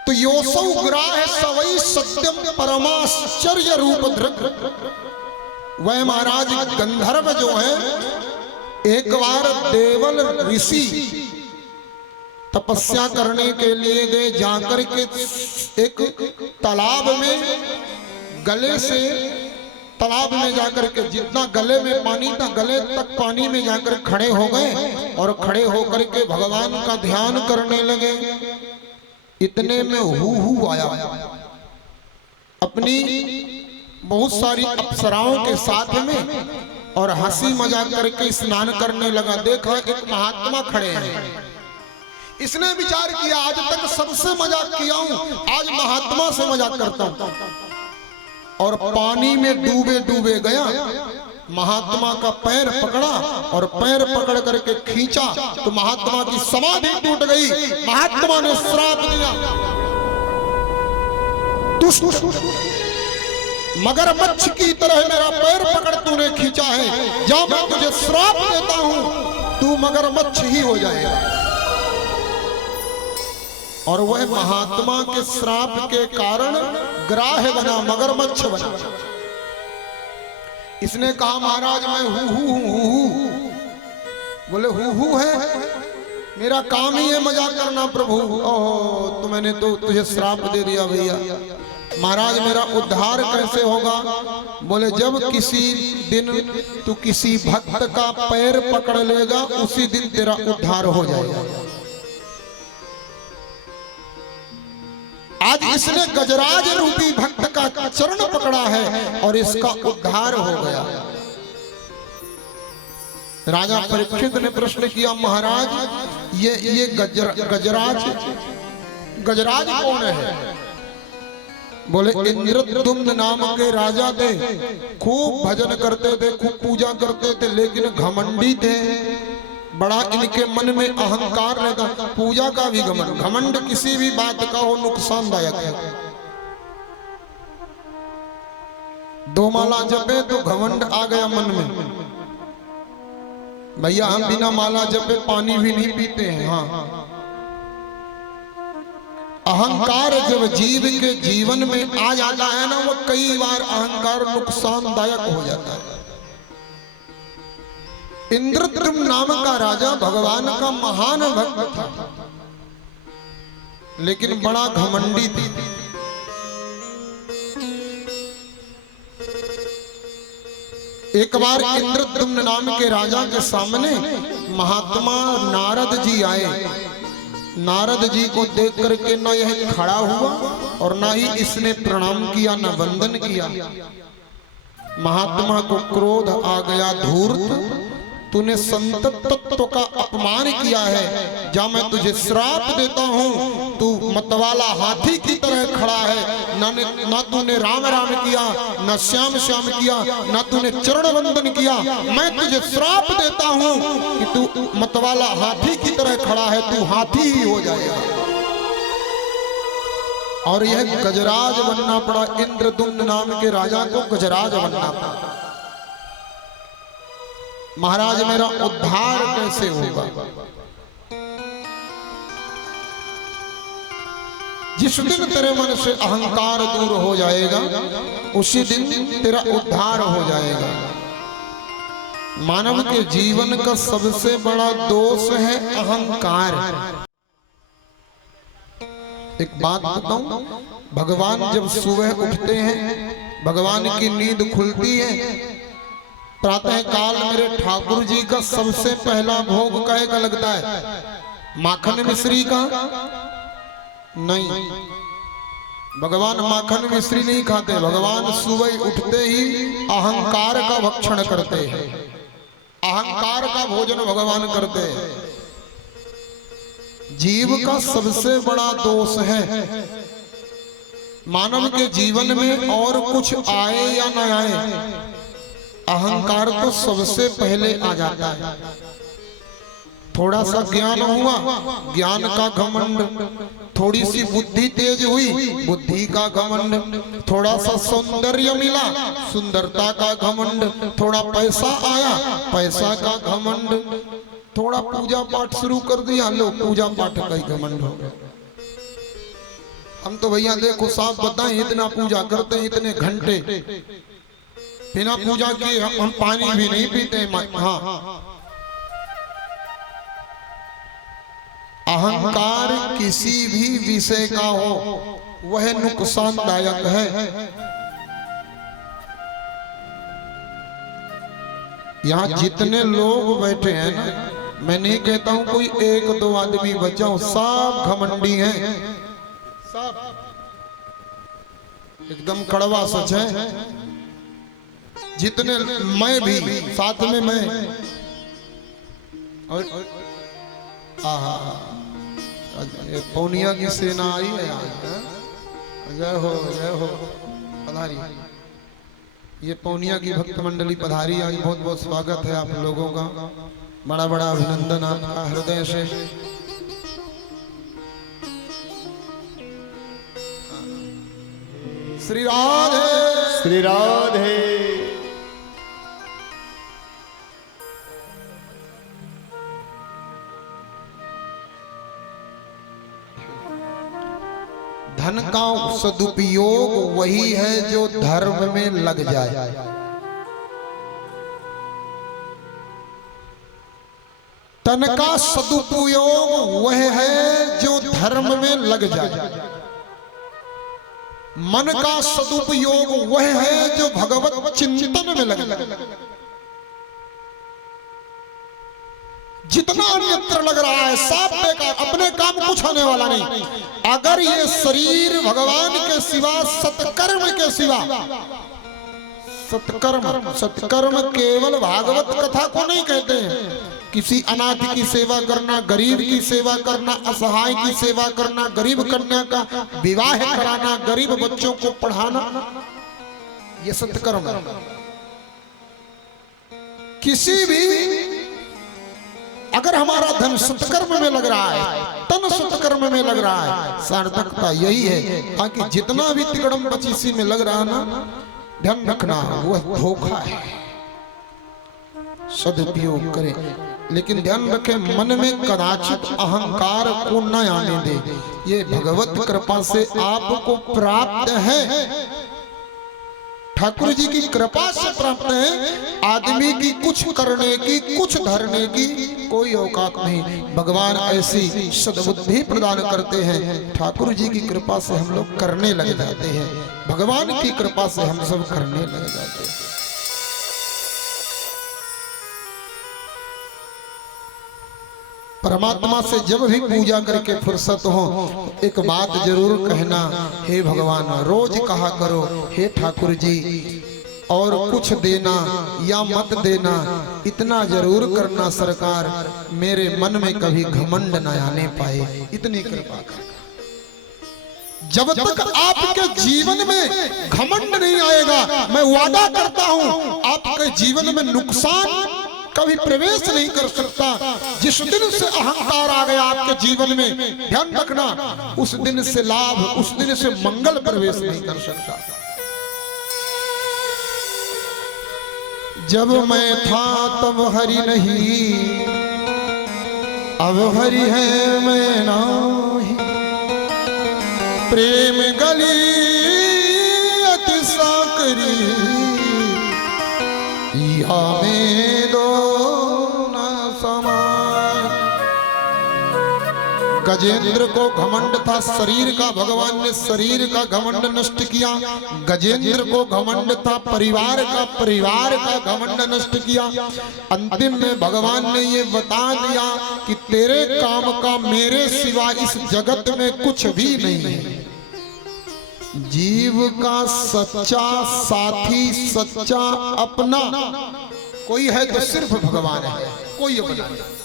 तो योसौ ग्राह सवई सत्यम परमाश्चर्य रूप धृग। वह महाराज गंधर्व जो है, एक बार देवल ऋषि तपस्या करने के लिए गए, जाकर के एक तालाब में गले से, तालाब में जाकर के जितना गले में पानी था गले तक पानी में जाकर खड़े हो गए और खड़े होकर के भगवान का ध्यान करने लगे। इतने में हूहू आया, अपनी बहुत सारी अप्सराओं के साथ में, और हंसी मजाक करके स्नान करने लगा। देखा एक महात्मा खड़े हैं, इसने विचार किया आज तक सबसे मजाक किया हूं, आज महात्मा से मजाक करता हूं, और पानी में डूबे डूबे गया। महात्मा का पैर पकड़ा और पैर पकड़ करके खींचा तो महात्मा की समाधि टूट गई। महात्मा ने श्राप दिया, दुष्ट मगरमच्छ की तरह मेरा पैर पकड़ तूने खींचा है, जा मैं तुझे श्राप देता हूं, तू मगरमच्छ ही हो जाएगा। और वह महात्मा के श्राप के कारण ग्राह बना, मगरमच्छ बना। इसने कहा महाराज मैं हूँ। बोले हूँ है, मेरा काम ही है मजाक करना प्रभु। ओह तो मैंने तो तुझे श्राप दे दिया भैया। महाराज मेरा उद्धार कैसे होगा? बोले जब किसी दिन तू किसी भक्त का पैर पकड़ लेगा उसी दिन तेरा उद्धार हो जाएगा। आज इसने गजराज रूपी भक्त का चरण पकड़ा है और इसका उद्धार हो गया। राजा परीक्षित ने प्रश्न किया महाराज ये गजराज कौन है? बोले इंद्रद्युम्न नाम के राजा थे, खूब भजन करते थे, खूब पूजा करते थे, लेकिन घमंडी थे। बड़ा इनके मन में अहंकार रहता, पूजा का भी घमंड। घमंड किसी भी बात का हो नुकसानदायक है। दो माला जपे तो घमंड आ गया मन में, भैया हम बिना माला जपे पानी भी नहीं पीते हैं। हाँ, अहंकार जब जीव के जीवन में आ जाता है ना, वो कई बार अहंकार नुकसानदायक हो जाता है। इंद्रद्युम्न नाम का राजा भगवान का महान भक्त था, लेकिन बड़ा घमंडी थी। एक बार इंद्रद्युम्न नाम के राजा के सामने महात्मा नारद जी आए। नारद जी को देख करके न यह खड़ा हुआ और ना ही इसने प्रणाम किया, न वंदन किया। महात्मा को क्रोध आ गया, धूर्त तूने संत तत्व का अपमान किया है, जा मैं तुझे श्राप देता हूं। तू मतवाला हाथी की तरह खड़ा है, ना तूने राम राम किया, ना श्याम श्याम किया, ना तूने चरण वंदन किया। मैं तुझे श्राप देता हूं कि तू मतवाला हाथी की तरह खड़ा है, तू हाथी ही हो जाएगा। और यह गजराज बनना पड़ा, इंद्रद्युम्न नाम के राजा को गजराज बनना पड़ा। महाराज मेरा उद्धार कैसे होगा? जिस दिन तेरे मन से अहंकार दूर हो जाएगा उसी दिन तेरा उद्धार हो जाएगा। मानव के जीवन का सबसे बड़ा दोष है अहंकार। एक बात बताऊं, भगवान जब सुबह उठते हैं, भगवान की नींद खुलती है, प्रातः काल मेरे ठाकुर जी का सबसे पहला भोग काहे का लगता है? माखन मिश्री का नहीं, भगवान माखन मिश्री नहीं खाते। भगवान सुबह उठते ही अहंकार का भक्षण करते हैं, अहंकार का भोजन भगवान करते हैं। जीव का सबसे बड़ा दोष है, मानव के जीवन में और कुछ आए या न आए, अहंकार तो सबसे पहले आ जाता है। थोड़ा सा ज्ञान हुआ, ज्ञान का घमंड। थोड़ी सी बुद्धि तेज हुई, बुद्धि का घमंड। थोड़ा सा सौंदर्य मिला, सुंदरता का घमंड। थोड़ा पैसा आया, पैसा का घमंड। थोड़ा पूजा पाठ शुरू कर दिया, लो पूजा पाठ का ही घमंड हो गया। हम तो भैया देखो साफ बताएं, इतना पूजा करते हैं, इतने घंटे, बिना पूजा किए हम पानी भी नहीं पीते। हाँ, अहंकार किसी भी विषय का हो वह नुकसानदायक है। यहाँ जितने लोग बैठे हैं ना, मैं नहीं कहता हूं कोई एक दो आदमी बचाओ, सब घमंडी हैं, सब एकदम कड़वा सच है। जितने, मैं भी साथ में मैं, और ये पौनिया की सेना आई है आज। जय हो जय हो, पधारी। ये पौनिया की भक्त मंडली पधारी आज, बहुत बहुत स्वागत है आप लोगों का, बड़ा बड़ा अभिनंदन आपका हृदय से। श्री राधे श्री राधे। सदुपयोग वही है जो धर्म में लग जाए। तन का सदुपयोग वह है जो धर्म में लग जाए। मन का सदुपयोग वह है जो भगवत चिंतन में लग जाए। जितना अन्यत्र लग रहा है सब बेकार, अपने काम कुछ होने वाला नहीं। अगर ये शरीर भगवान के सिवा, सत्कर्म के सिवा, सत्कर्म केवल भागवत कथा को नहीं कहते हैं। किसी अनाथ की सेवा करना, गरीब की सेवा करना, असहाय की सेवा करना, गरीब कन्या का विवाह कराना, गरीब बच्चों को पढ़ाना, ये सत्कर्म है। किसी भी अगर हमारा धन सत्कर्म में लग रहा है, तन सत्कर्म में लग रहा है, सार्थकता यही है। ताकि जितना भी तिकड़म बचीसी में लग रहा ना, ध्यान रखना वह धोखा है। सदुपयोग करें, लेकिन ध्यान रखें मन में कदाचित अहंकार को न आने दे। ये भगवत कृपा से आपको प्राप्त है, ठाकुर जी की कृपा से प्राप्त है। आदमी की कुछ करने की, कुछ धरने की कोई औकात नहीं। भगवान ऐसी सद्बुद्धि प्रदान करते हैं, ठाकुर जी की कृपा से हम लोग करने लग जाते हैं। भगवान की कृपा से हम सब करने लग जाते हैं। परमात्मा से जब भी पूजा करके फुर्सत हो, एक बात जरूर कहना, हे भगवान, रोज कहा करो हे ठाकुर जी, और कुछ देना या मत देना, इतना जरूर करना सरकार, मेरे मन में कभी घमंड न आने पाए, इतनी कृपा कर। जब तक आपके जीवन में घमंड नहीं आएगा, मैं वादा करता हूं आपके जीवन में नुकसान कभी प्रवेश नहीं कर सकता। जिस दिन से अहंकार आ गया आपके जीवन में, ध्यान रखना, उस दिन से लाभ, उस दिन से मंगल प्रवेश नहीं कर सकता। जब मैं था तब हरि नहीं, अब हरि है मैं नाही। प्रेम गली अति साकरी, या में दो न समान। गजेंद्र को घमंड था शरीर का, भगवान ने शरीर का घमंड नष्ट किया। गजेंद्र को घमंड था परिवार का, परिवार का घमंड नष्ट किया। अंतिम में भगवान ने ये बता दिया कि तेरे काम का मेरे सिवा इस जगत में कुछ भी नहीं है। जीव का सच्चा साथी, सच्चा अपना कोई है तो सिर्फ भगवान है, कोई अपना नहीं।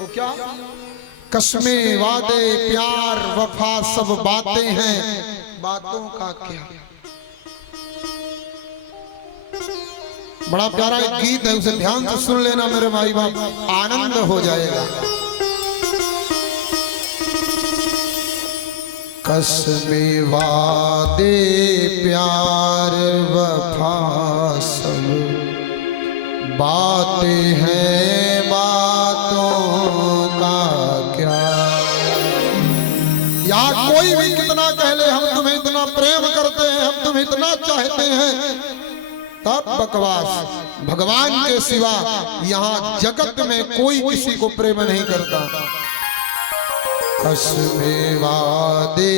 वो क्या? कसमें, वादे, प्यार, वफा सब बातें हैं, बातों का क्या। बड़ा प्यारा एक गीत है, उसे ध्यान से सुन लेना मेरे भाई बाप, आनंद हो जाएगा। कसमें, वादे, प्यार, वफा सब बातें हैं, बातों का क्या। यार कोई भी कितना कह ले हम तुम्हें इतना प्रेम करते हैं, हम तुम्हें इतना चाहते हैं, तब बकवास। भगवान के सिवा यहाँ जगत में कोई किसी को प्रेम नहीं करता। कसमें, वादे,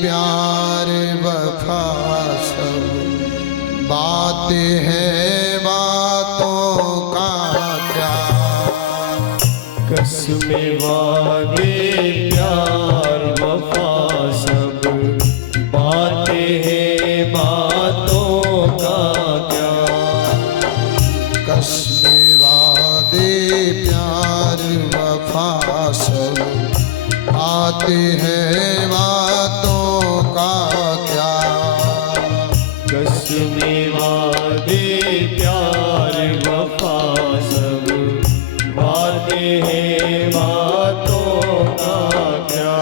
प्यार, वफा सब बातें हैं, बातों का क्या। कसमें, वादे, प्यार, वफा सब बातें हैं, बातों का क्या। कसमें, वादे, प्यार, वफा सब आते हैं, बातों का क्या। कसमें, वादे, प्यार, वफा सब बातें हैं, बातों का क्या।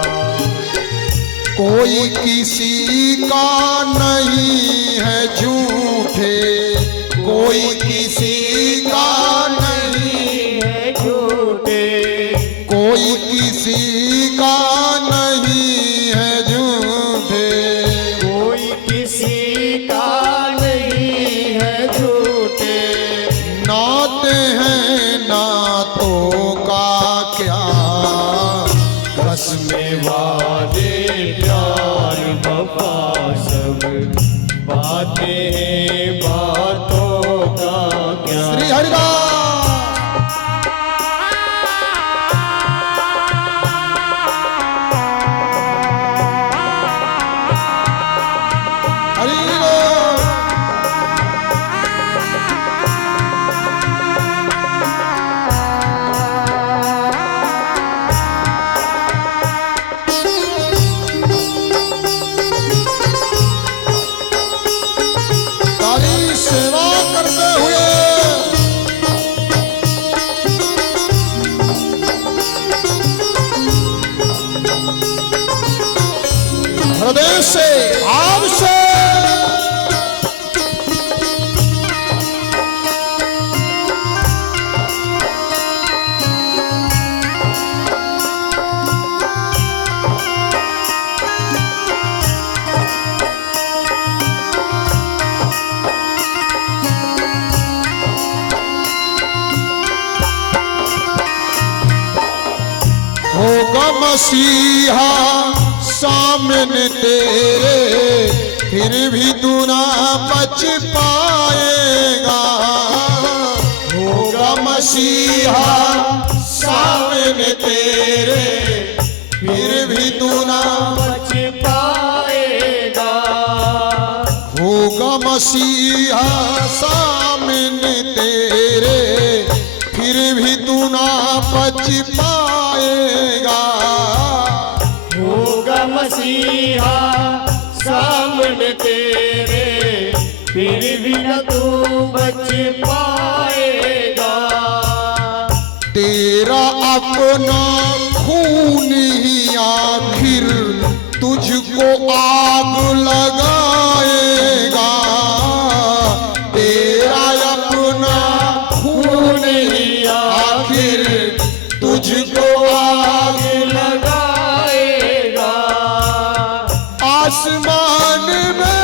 कोई किसी का नहीं है झूठे, कोई किसी का नहीं है झूठे, कोई किसी का नहीं हृदय से भाव से होगा मसीहा सामने तेरे, फिर भी तू ना बच पाएगा। होगा मसीहा सामने तेरे, फिर भी तू ना बच पाएगा। होगा मसीहा सामने तेरे, फिर भी तू ना बच पाएगा। होगा मसीहा सामने तेरे, फिर भी न तू बच पाएगा। तेरा अपना खून ही आखिर तुझको आग लगाएगा। तेरा अपना खून ही आखिर तुझको आग लगाएगा। आसमान में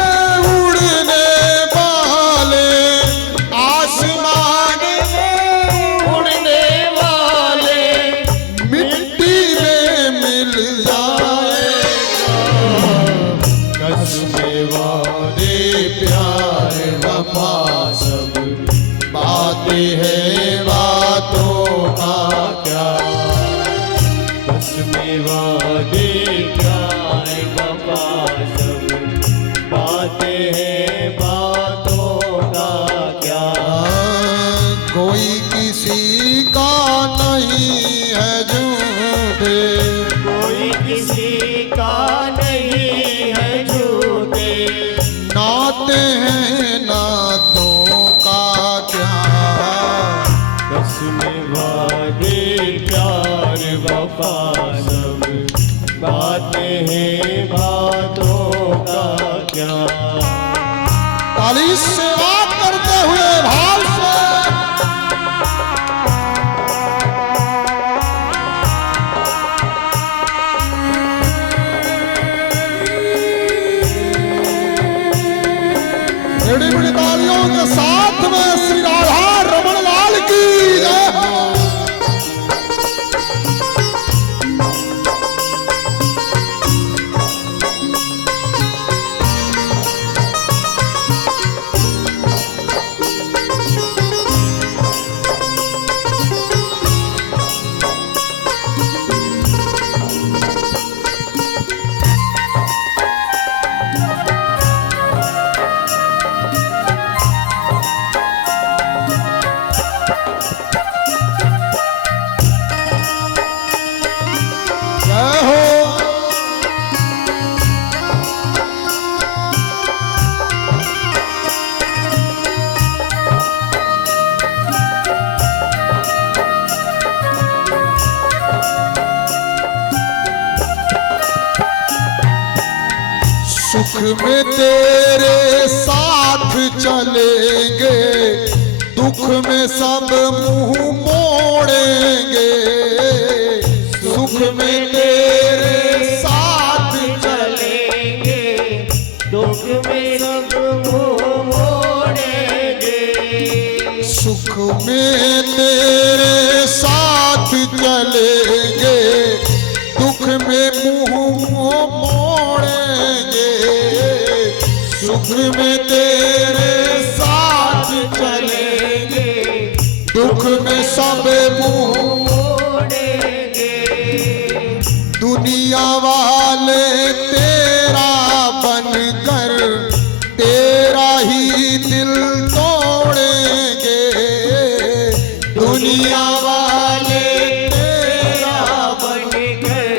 उड़ने वाले, आसमान में उड़ने वाले मिट्टी में मिल जाएगा। कसमें वादे प्यार वफा सब बातें हैं बातों का क्या। कसमें वादे प्यार वफा सब बातें हैं बातों का क्या। कोई किसी का नहीं है झूठे, कोई किसी का नहीं है झूठे। नाते हैं नातों का क्या। कसमें वादे प्यार वफा सब बातें हैं बातों का क्या। ताली से बात करते हुए भाव से बड़ी बड़ी तालियों के साथ में श्री राधा रमन लाल की जय हो। जय हो। सुख में तेरे साथ चलेंगे, दुख में सब मुंह मोड़ेंगे। सुख में तेरे साथ चलेंगे, दुख में सब मुंह मोड़ेंगे। सुख में तेरे साथ चलेंगे, दुख में मुंह मोड़ेंगे। सुख में तेरे साथ चलेंगे, दुख में सब मुंह मोड़ेंगे। दुनिया वाले तेरा बनकर तेरा ही दिल तोड़ेंगे। दुनिया वाले तेरा बनकर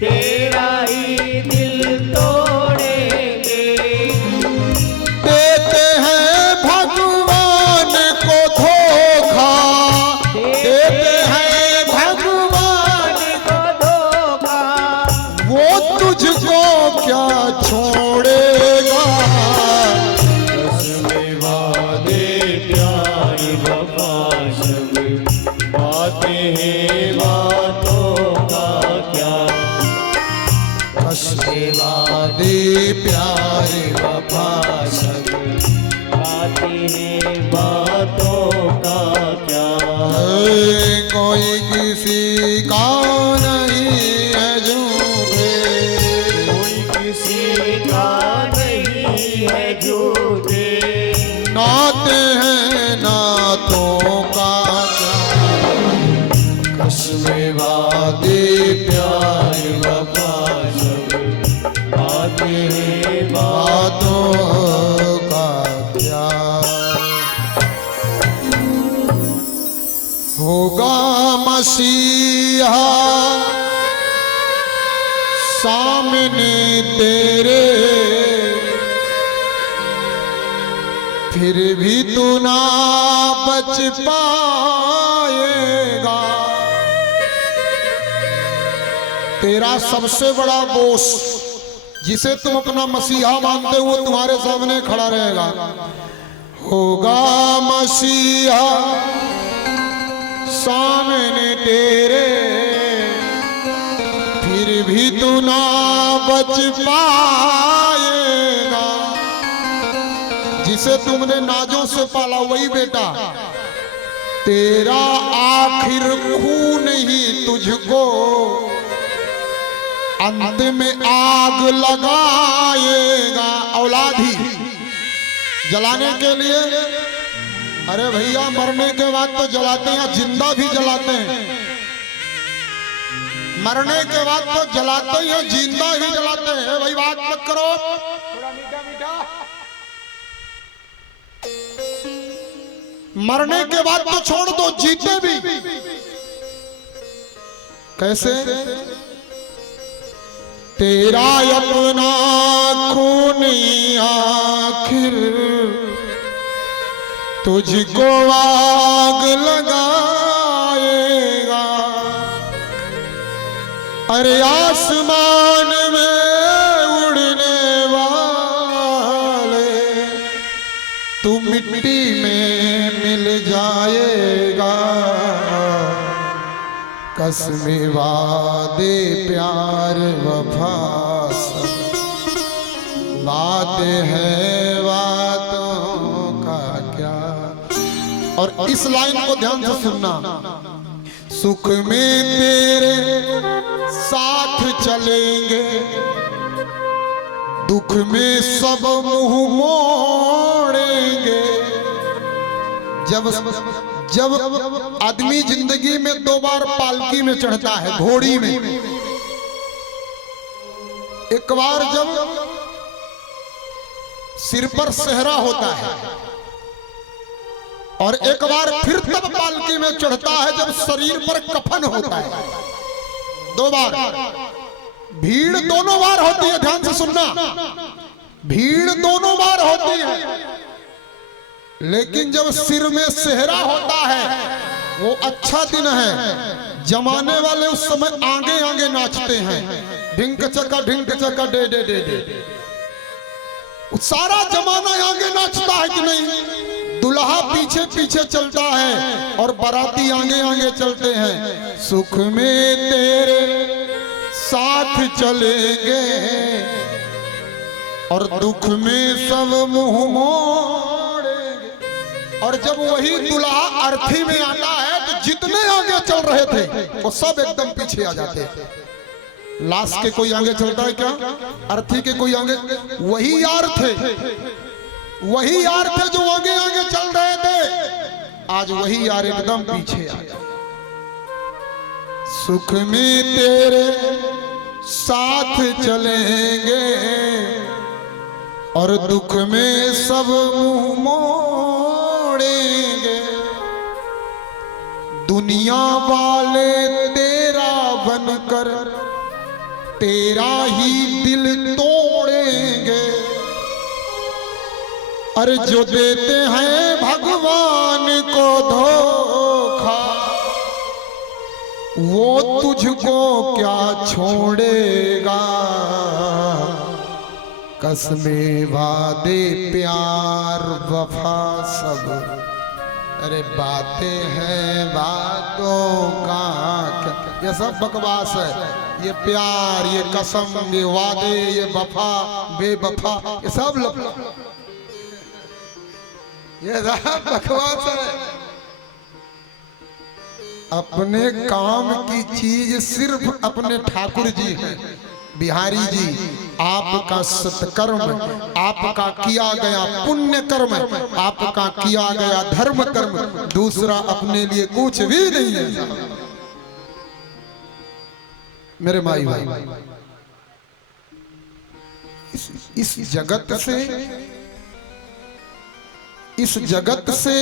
तेरा ही दिल तोड़ेंगे। देते हैं प्यार वफा सब बातें हैं बातों का क्या। कोई किसी का नहीं है झूठे, कोई किसी का नहीं है झूठे, नाते हैं नातों का क्या। कसमें वादे प्यार वफा सब बातें हैं बातों का क्या। होगा मसीहा सामने तेरे, फिर भी तू ना बच पाएगा। तेरा सबसे बड़ा बोस जिसे तुम अपना मसीहा मानते हो वो तुम्हारे सामने खड़ा रहेगा। होगा मसीहा सामने तेरे, फिर भी तू ना बच पाएगा। जिसे तुमने नाजों से पाला वही बेटा तेरा आखिर खून ही तुझको अंत में आग लगाएगा। औलाद ही जलाने के लिए, अरे भैया मरने के बाद तो जलाते हैं, जिंदा भी जलाते हैं। मरने के बाद तो जलाते ही हैं, जिंदा भी जलाते हैं। भाई बात मत करो, थोड़ा मीठा मीठा। मरने के बाद तो छोड़ दो, जीते भी कैसे। तेरा अपना खून आखिर तुझको आग लगाएगा। अरे आसमान में उड़ने वाले तू मिट्टी में मिल जाएगा। कसमें वादे प्यार वफा सब बातें हैं बातों का क्या। और इस लाइन को ध्यान से सुनना। सुख में तेरे साथ चलेंगे, दुख में सब मुंह मोड़ेंगे। जब आदमी जिंदगी में 2 बार पालकी में चढ़ता है, घोड़ी में। एक बार जब सिर पर सेहरा होता है और एक बार फिर तब पालकी में चढ़ता है जब शरीर पर कफन होता है। 2 बार भीड़ दोनों बार होती है। ध्यान से सुनना, भीड़ दोनों बार होती है, लेकिन जब सिर में सेहरा होता है वो अच्छा दिन है। जमाने वाले उस समय आगे आगे नाचते हैं, ढिंक चका डे डे डे डे। सारा जमाना आगे नाचता है कि नहीं। दुल्हा पीछे पीछे चलता है और बाराती आगे आगे चलते हैं। सुख में तेरे साथ चलेंगे और दुख में सब मुंह मोड़ेंगे। और जब वही दुल्हा अर्थी में आता है तो जितने आगे चल रहे थे वो सब एकदम पीछे आ जाते हैं। लाश के कोई आगे चलता है क्या? अर्थी के कोई आगे? वही यार थे, वही यार थे जो आगे आगे चल रहे थे, आज वही यार एकदम पीछे आ गए। सुख में तेरे साथ चलेंगे और दुख में सब मुंह मोड़ेंगे। दुनिया वाले तेरा बनकर तेरा ही दिल तोड़ेंगे। अरे जो देते हैं भगवान को धोखा वो तुझको क्या छोड़ेगा। कसमें वादे प्यार वफा सब, अरे बातें हैं बातों का क्या। ये सब बकवास है, ये प्यार, ये कसम, ये वादे, ये वफा, बेवफा, ये सब ये सब बकवास है। अपने काम की चीज सिर्फ अपने ठाकुर जी हैं। बिहारी जी, आपका सत्कर्म, आपका किया गया पुण्य कर्म, आपका किया गया धर्म कर्म, दूसरा अपने लिए कुछ भी नहीं है। मेरे माई भाई, इस जगत से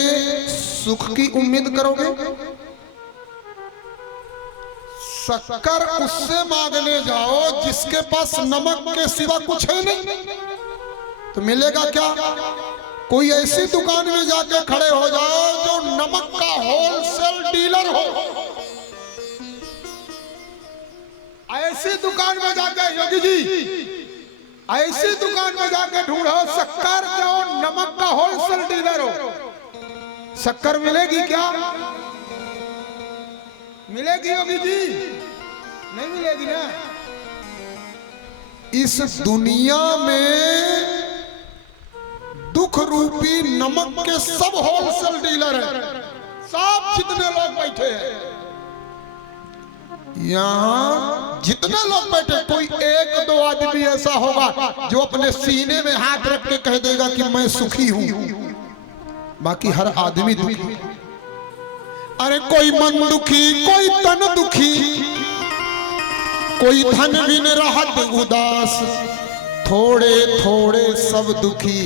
सुख की उम्मीद करोगे? शक्कर उससे मांगने जाओ जिसके पास नमक के सिवा कुछ है नहीं, तो मिलेगा क्या? कोई ऐसी दुकान में जाके खड़े हो जाओ जो नमक का होलसेल डीलर हो। ऐसी दुकान में जाके, योगी जी, ऐसी दुकान में जाके ढूंढो शक्कर जो नमक का होलसेल डीलर हो। शक्कर मिलेगी क्या? मिलेगी योगी जी? नहीं मिलेगी ना। इस दुनिया में दुख रूपी नमक के सब होलसेल डीलर हैं। सब जितने लोग बैठे हैं यहाँ, जितने लोग बैठे, कोई एक दो आदमी ऐसा होगा जो अपने सीने में हाथ रख के कह देगा कि मैं सुखी हूं, बाकी हर आदमी दुखी। अरे कोई मन दुखी, कोई तन दुखी, कोई धन बिन रहत उदास, थोड़े थोड़े सब दुखी,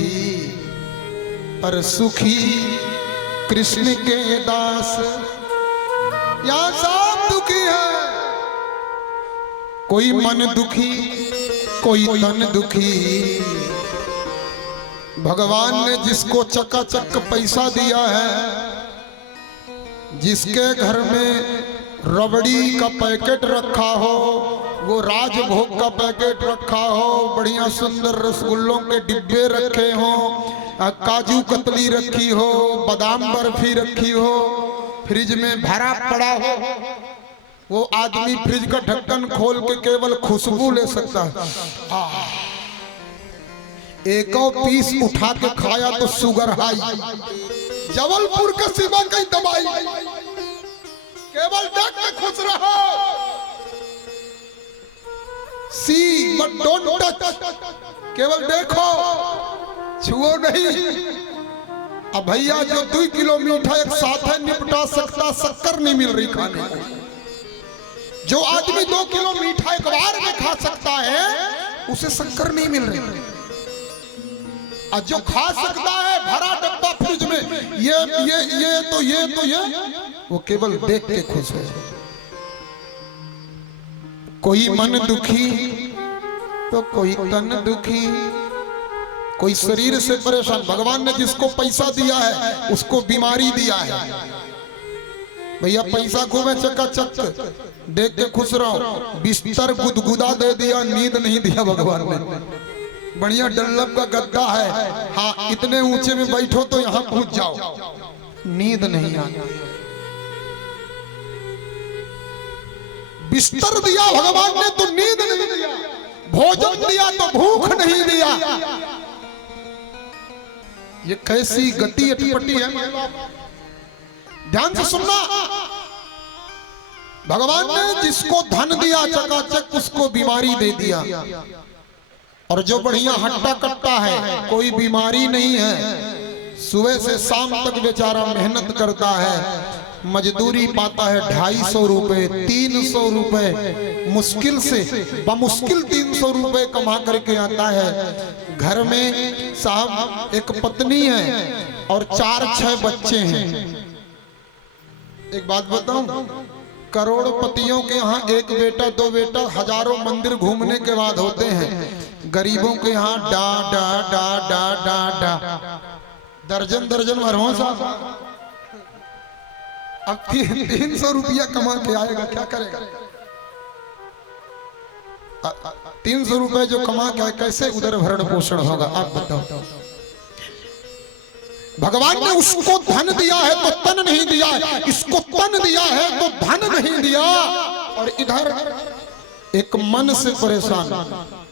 पर सुखी कृष्ण के दास। यहाँ सब दुखी है। कोई मन दुखी, कोई तन दुखी। भगवान ने जिसको चकाचक पैसा दिया है, जिसके घर में रबड़ी का पैकेट रखा हो, वो राजभोग का पैकेट रखा हो, बढ़िया सुंदर रसगुल्लों के डिब्बे रखे हो, काजू कतली रखी हो, बादाम बर्फी रखी हो, फ्रिज में भरा पड़ा हो, वो आदमी फ्रिज का ढक्कन खोल के केवल खुशबू ले सकता है। एक पीस उठा के खाया तो शुगर हाई, जबलपुर के सिवा कहीं दवाई, केवल देख के खुश रहो। सी बट डोंट टच, केवल देखो, छुओ नहीं। अब भैया जो 2 किलो मीठा एक साथ है निपटा सकता, शक्कर नहीं मिल रही खाने को। जो आदमी 2 किलो मीठा एक बार में खा सकता है, उसे शक्कर नहीं मिल रही। और जो खा सकता है भरा डब्बा फ्रिज में, ये वो केवल देख के खुश है। कोई मन दुखी तो कोई तन दुखी, कोई शरीर से परेशान। भगवान ने जिसको पैसा दिया है उसको बीमारी दिया है। भैया पैसा को मैं चकाचक देख के खुश रहो, बिस्तर गुदगुदा दे दिया, नींद नहीं दिया भगवान ने। बढ़िया डल्लब का गद्दा है, हाँ इतने ऊंचे में बैठो तो यहां पहुंच जाओ, नींद नहीं आती। बिस्तर दिया भगवान ने तो नींद नहीं दिया, भोजन दिया तो भूख नहीं दिया। ये कैसी गति अटपटी है। ध्यान से सुनना, भगवान ने जिसको धन दिया चकाचक उसको बीमारी दे दिया, और जो बढ़िया हट्टा कट्टा है, कोई बीमारी नहीं है, सुबह से शाम तक बेचारा मेहनत करता है, मजदूरी पाता है 250 रुपए 300 रुपए, मुश्किल से बमुश्किल 300 रुपए कमा करके आता है। घर में साहब एक पत्नी है और 4-6 बच्चे हैं। एक बात बताऊं, करोड़पतियों के यहाँ 1 बेटा 2 बेटा हजारों मंदिर घूमने के बाद होते हैं। गरीबों के यहाँ डा डा डा डा डा डा दर्जन दर्जन मरहों साहब। अब 300 रुपया कमा के आएगा, क्या करेगा? 300 रुपए जो कमा के आए, कैसे उधर भरण पोषण होगा आप बताओ। भगवान ने उसको धन दिया है तो तन नहीं दिया, इसको तन दिया है तो धन नहीं दिया। और इधर एक मन से परेशान।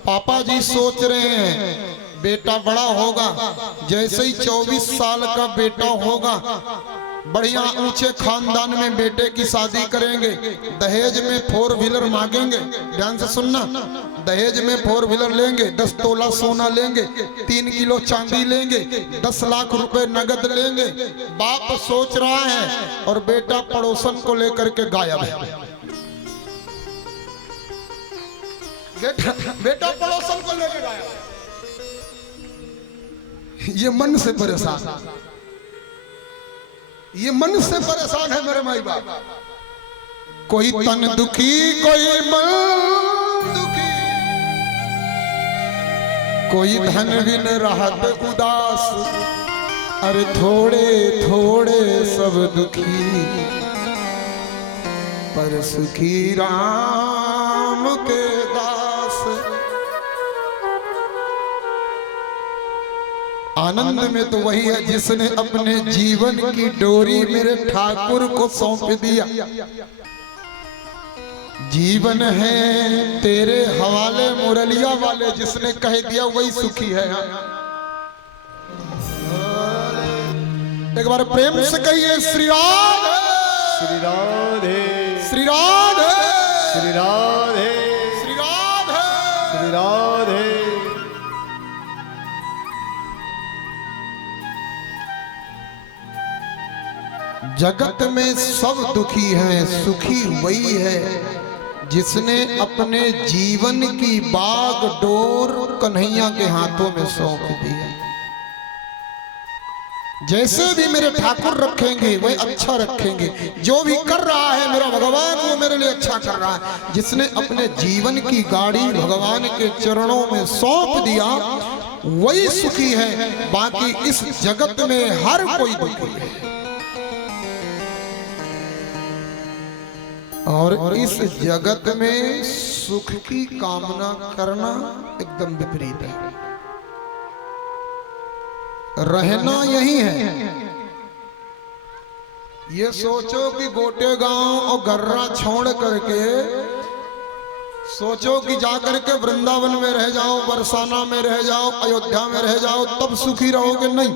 पापा जी सोच रहे हैं बेटा बड़ा होगा, जैसे ही 24 साल का बेटा होगा बढ़िया ऊंचे खानदान में बेटे की शादी करेंगे, दहेज में 4 व्हीलर मांगेंगे। ध्यान से सुनना, दहेज में 4 व्हीलर लेंगे, 10 तोला सोना लेंगे, 3 किलो चांदी लेंगे, 10 लाख रुपए नगद लेंगे। बाप सोच रहा है और बेटा पड़ोसन को लेकर के गायब है। बेटा पड़ोसन को लेकर गायब। ये मन से परेशान, ये मन से परेशान है मेरे माई बाप। कोई तन दुखी, कोई मन दुखी, कोई धन बिन रहत उदास। अरे थोड़े थोड़े सब दुखी, पर सुखी राम के दास। आनंद में तो वही है जिसने अपने जीवन की डोरी मेरे ठाकुर को सौंप दिया। जीवन है तेरे हवाले मुरलिया वाले, जिसने कह दिया वही सुखी है। एक बार प्रेम से कहिए श्री राधे, श्री राधे, श्री राधे, श्री राधे, श्री राधे, श्री राधे। जगत में सब दुखी हैं, सुखी वही है जिसने अपने जीवन की बागडोर कन्हैया के हाथों में सौंप दी है। जैसे भी मेरे ठाकुर रखेंगे वही अच्छा रखेंगे। जो भी कर रहा है मेरा भगवान वो मेरे लिए अच्छा कर रहा है। जिसने अपने जीवन की गाड़ी भगवान के चरणों में सौंप दिया वही सुखी है। बाकी इस जगत में हर कोई दुखी है और इस जगत में सुख की कामना करना एकदम विपरीत है। रहना यही है। ये सोचो कि गोटे गांव और गर्रा छोड़ करके सोचो कि जाकर के वृंदावन में रह जाओ, बरसाना में रह जाओ, अयोध्या में रह जाओ तब सुखी रहोगे। नहीं,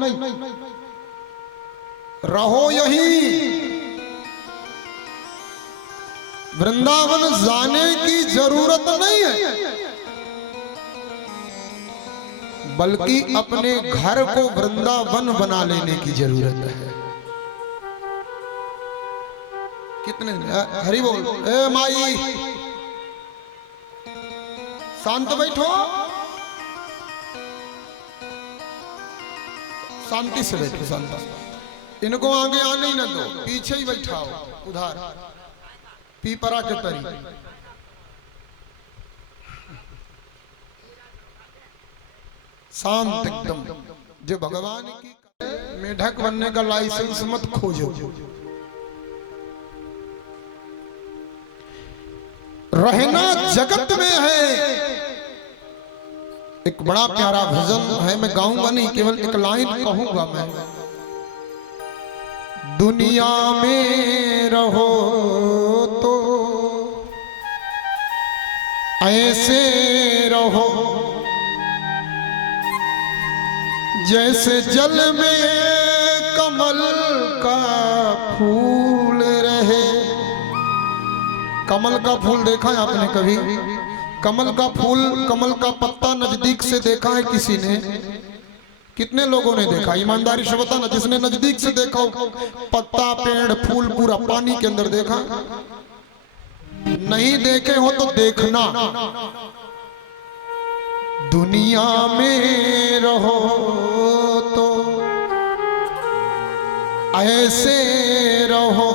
रहो यही। वृंदावन जाने की जरूरत नहीं है, बल्कि अपने घर को वृंदावन बना लेने की जरूरत है। कितने हरि बोल। ए माई शांत बैठो, शांति से बैठो, शांत। इनको आगे आने ही न दो, पीछे ही बैठाओ उधार पीपरा के तरी। शांत एकदम। जो भगवान की मेढक बनने का लाइसेंस मत खोजो। रहना जगत में है। एक बड़ा प्यारा भजन है, मैं गाऊंगा नहीं, केवल एक लाइन कहूंगा मैं। दुनिया में रहो तो ऐसे रहो जैसे जल में कमल का फूल रहे। कमल का फूल देखा है आपने कभी? कमल का फूल, कमल का पत्ता नजदीक से देखा है किसी ने? कितने लोगों ने देखा? ईमानदारी से बताना, जिसने नजदीक से देखा हो पत्ता, पेड़, फूल पूरा पानी के अंदर देखा? नहीं देखे हो तो देखना। दुनिया में रहो तो ऐसे रहो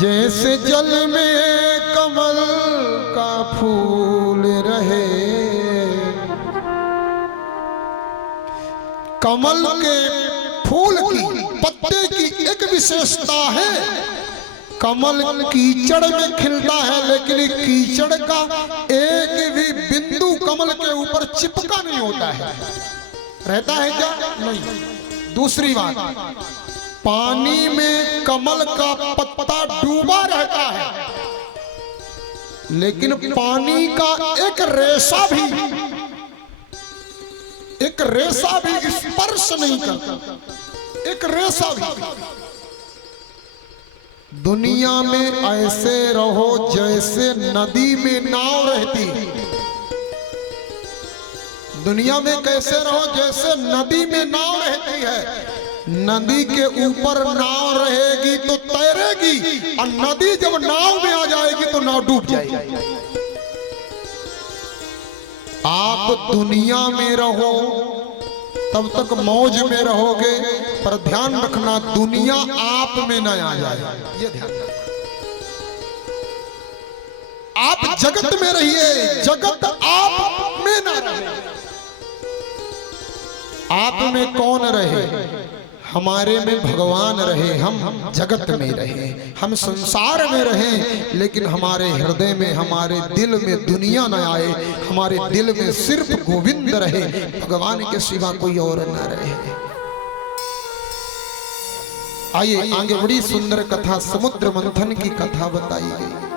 जैसे जल में कमल का फूल रहे। कमल के फूल की, पत्ते की एक विशेषता है, कमल कीचड़ में खिलता है लेकिन कीचड़ का एक भी बिंदु कमल के ऊपर चिपका नहीं होता है। रहता है क्या? नहीं। दूसरी बात, पानी में कमल का पत्ता डूबा रहता है लेकिन पानी का एक रेशा भी स्पर्श नहीं करता, एक रेशा भी। दुनिया में ऐसे रहो जैसे नदी में नाव रहती। दुनिया में कैसे रहो जैसे नदी में नाव रहती है। नदी के ऊपर नाव रहेगी तो तैरेगी, और नदी जब नाव में आ जाएगी तो नाव डूब जाएगी। आप दुनिया में रहो तब तक मौज में रहोगे, पर ध्यान रखना दुनिया आप में न आ जाए, ये ध्यान रखना। आप जगत में रहिए, जगत आप में न रहे। आप में कौन रहे? हमारे में भगवान रहे, हम जगत में रहे, हम संसार में रहें, लेकिन हमारे हृदय में, हमारे दिल में दुनिया न आए। हमारे दिल में सिर्फ गोविंद रहे, भगवान के सिवा कोई और न रहे। आइए आगे बड़ी सुंदर कथा, समुद्र मंथन की कथा बताई गई।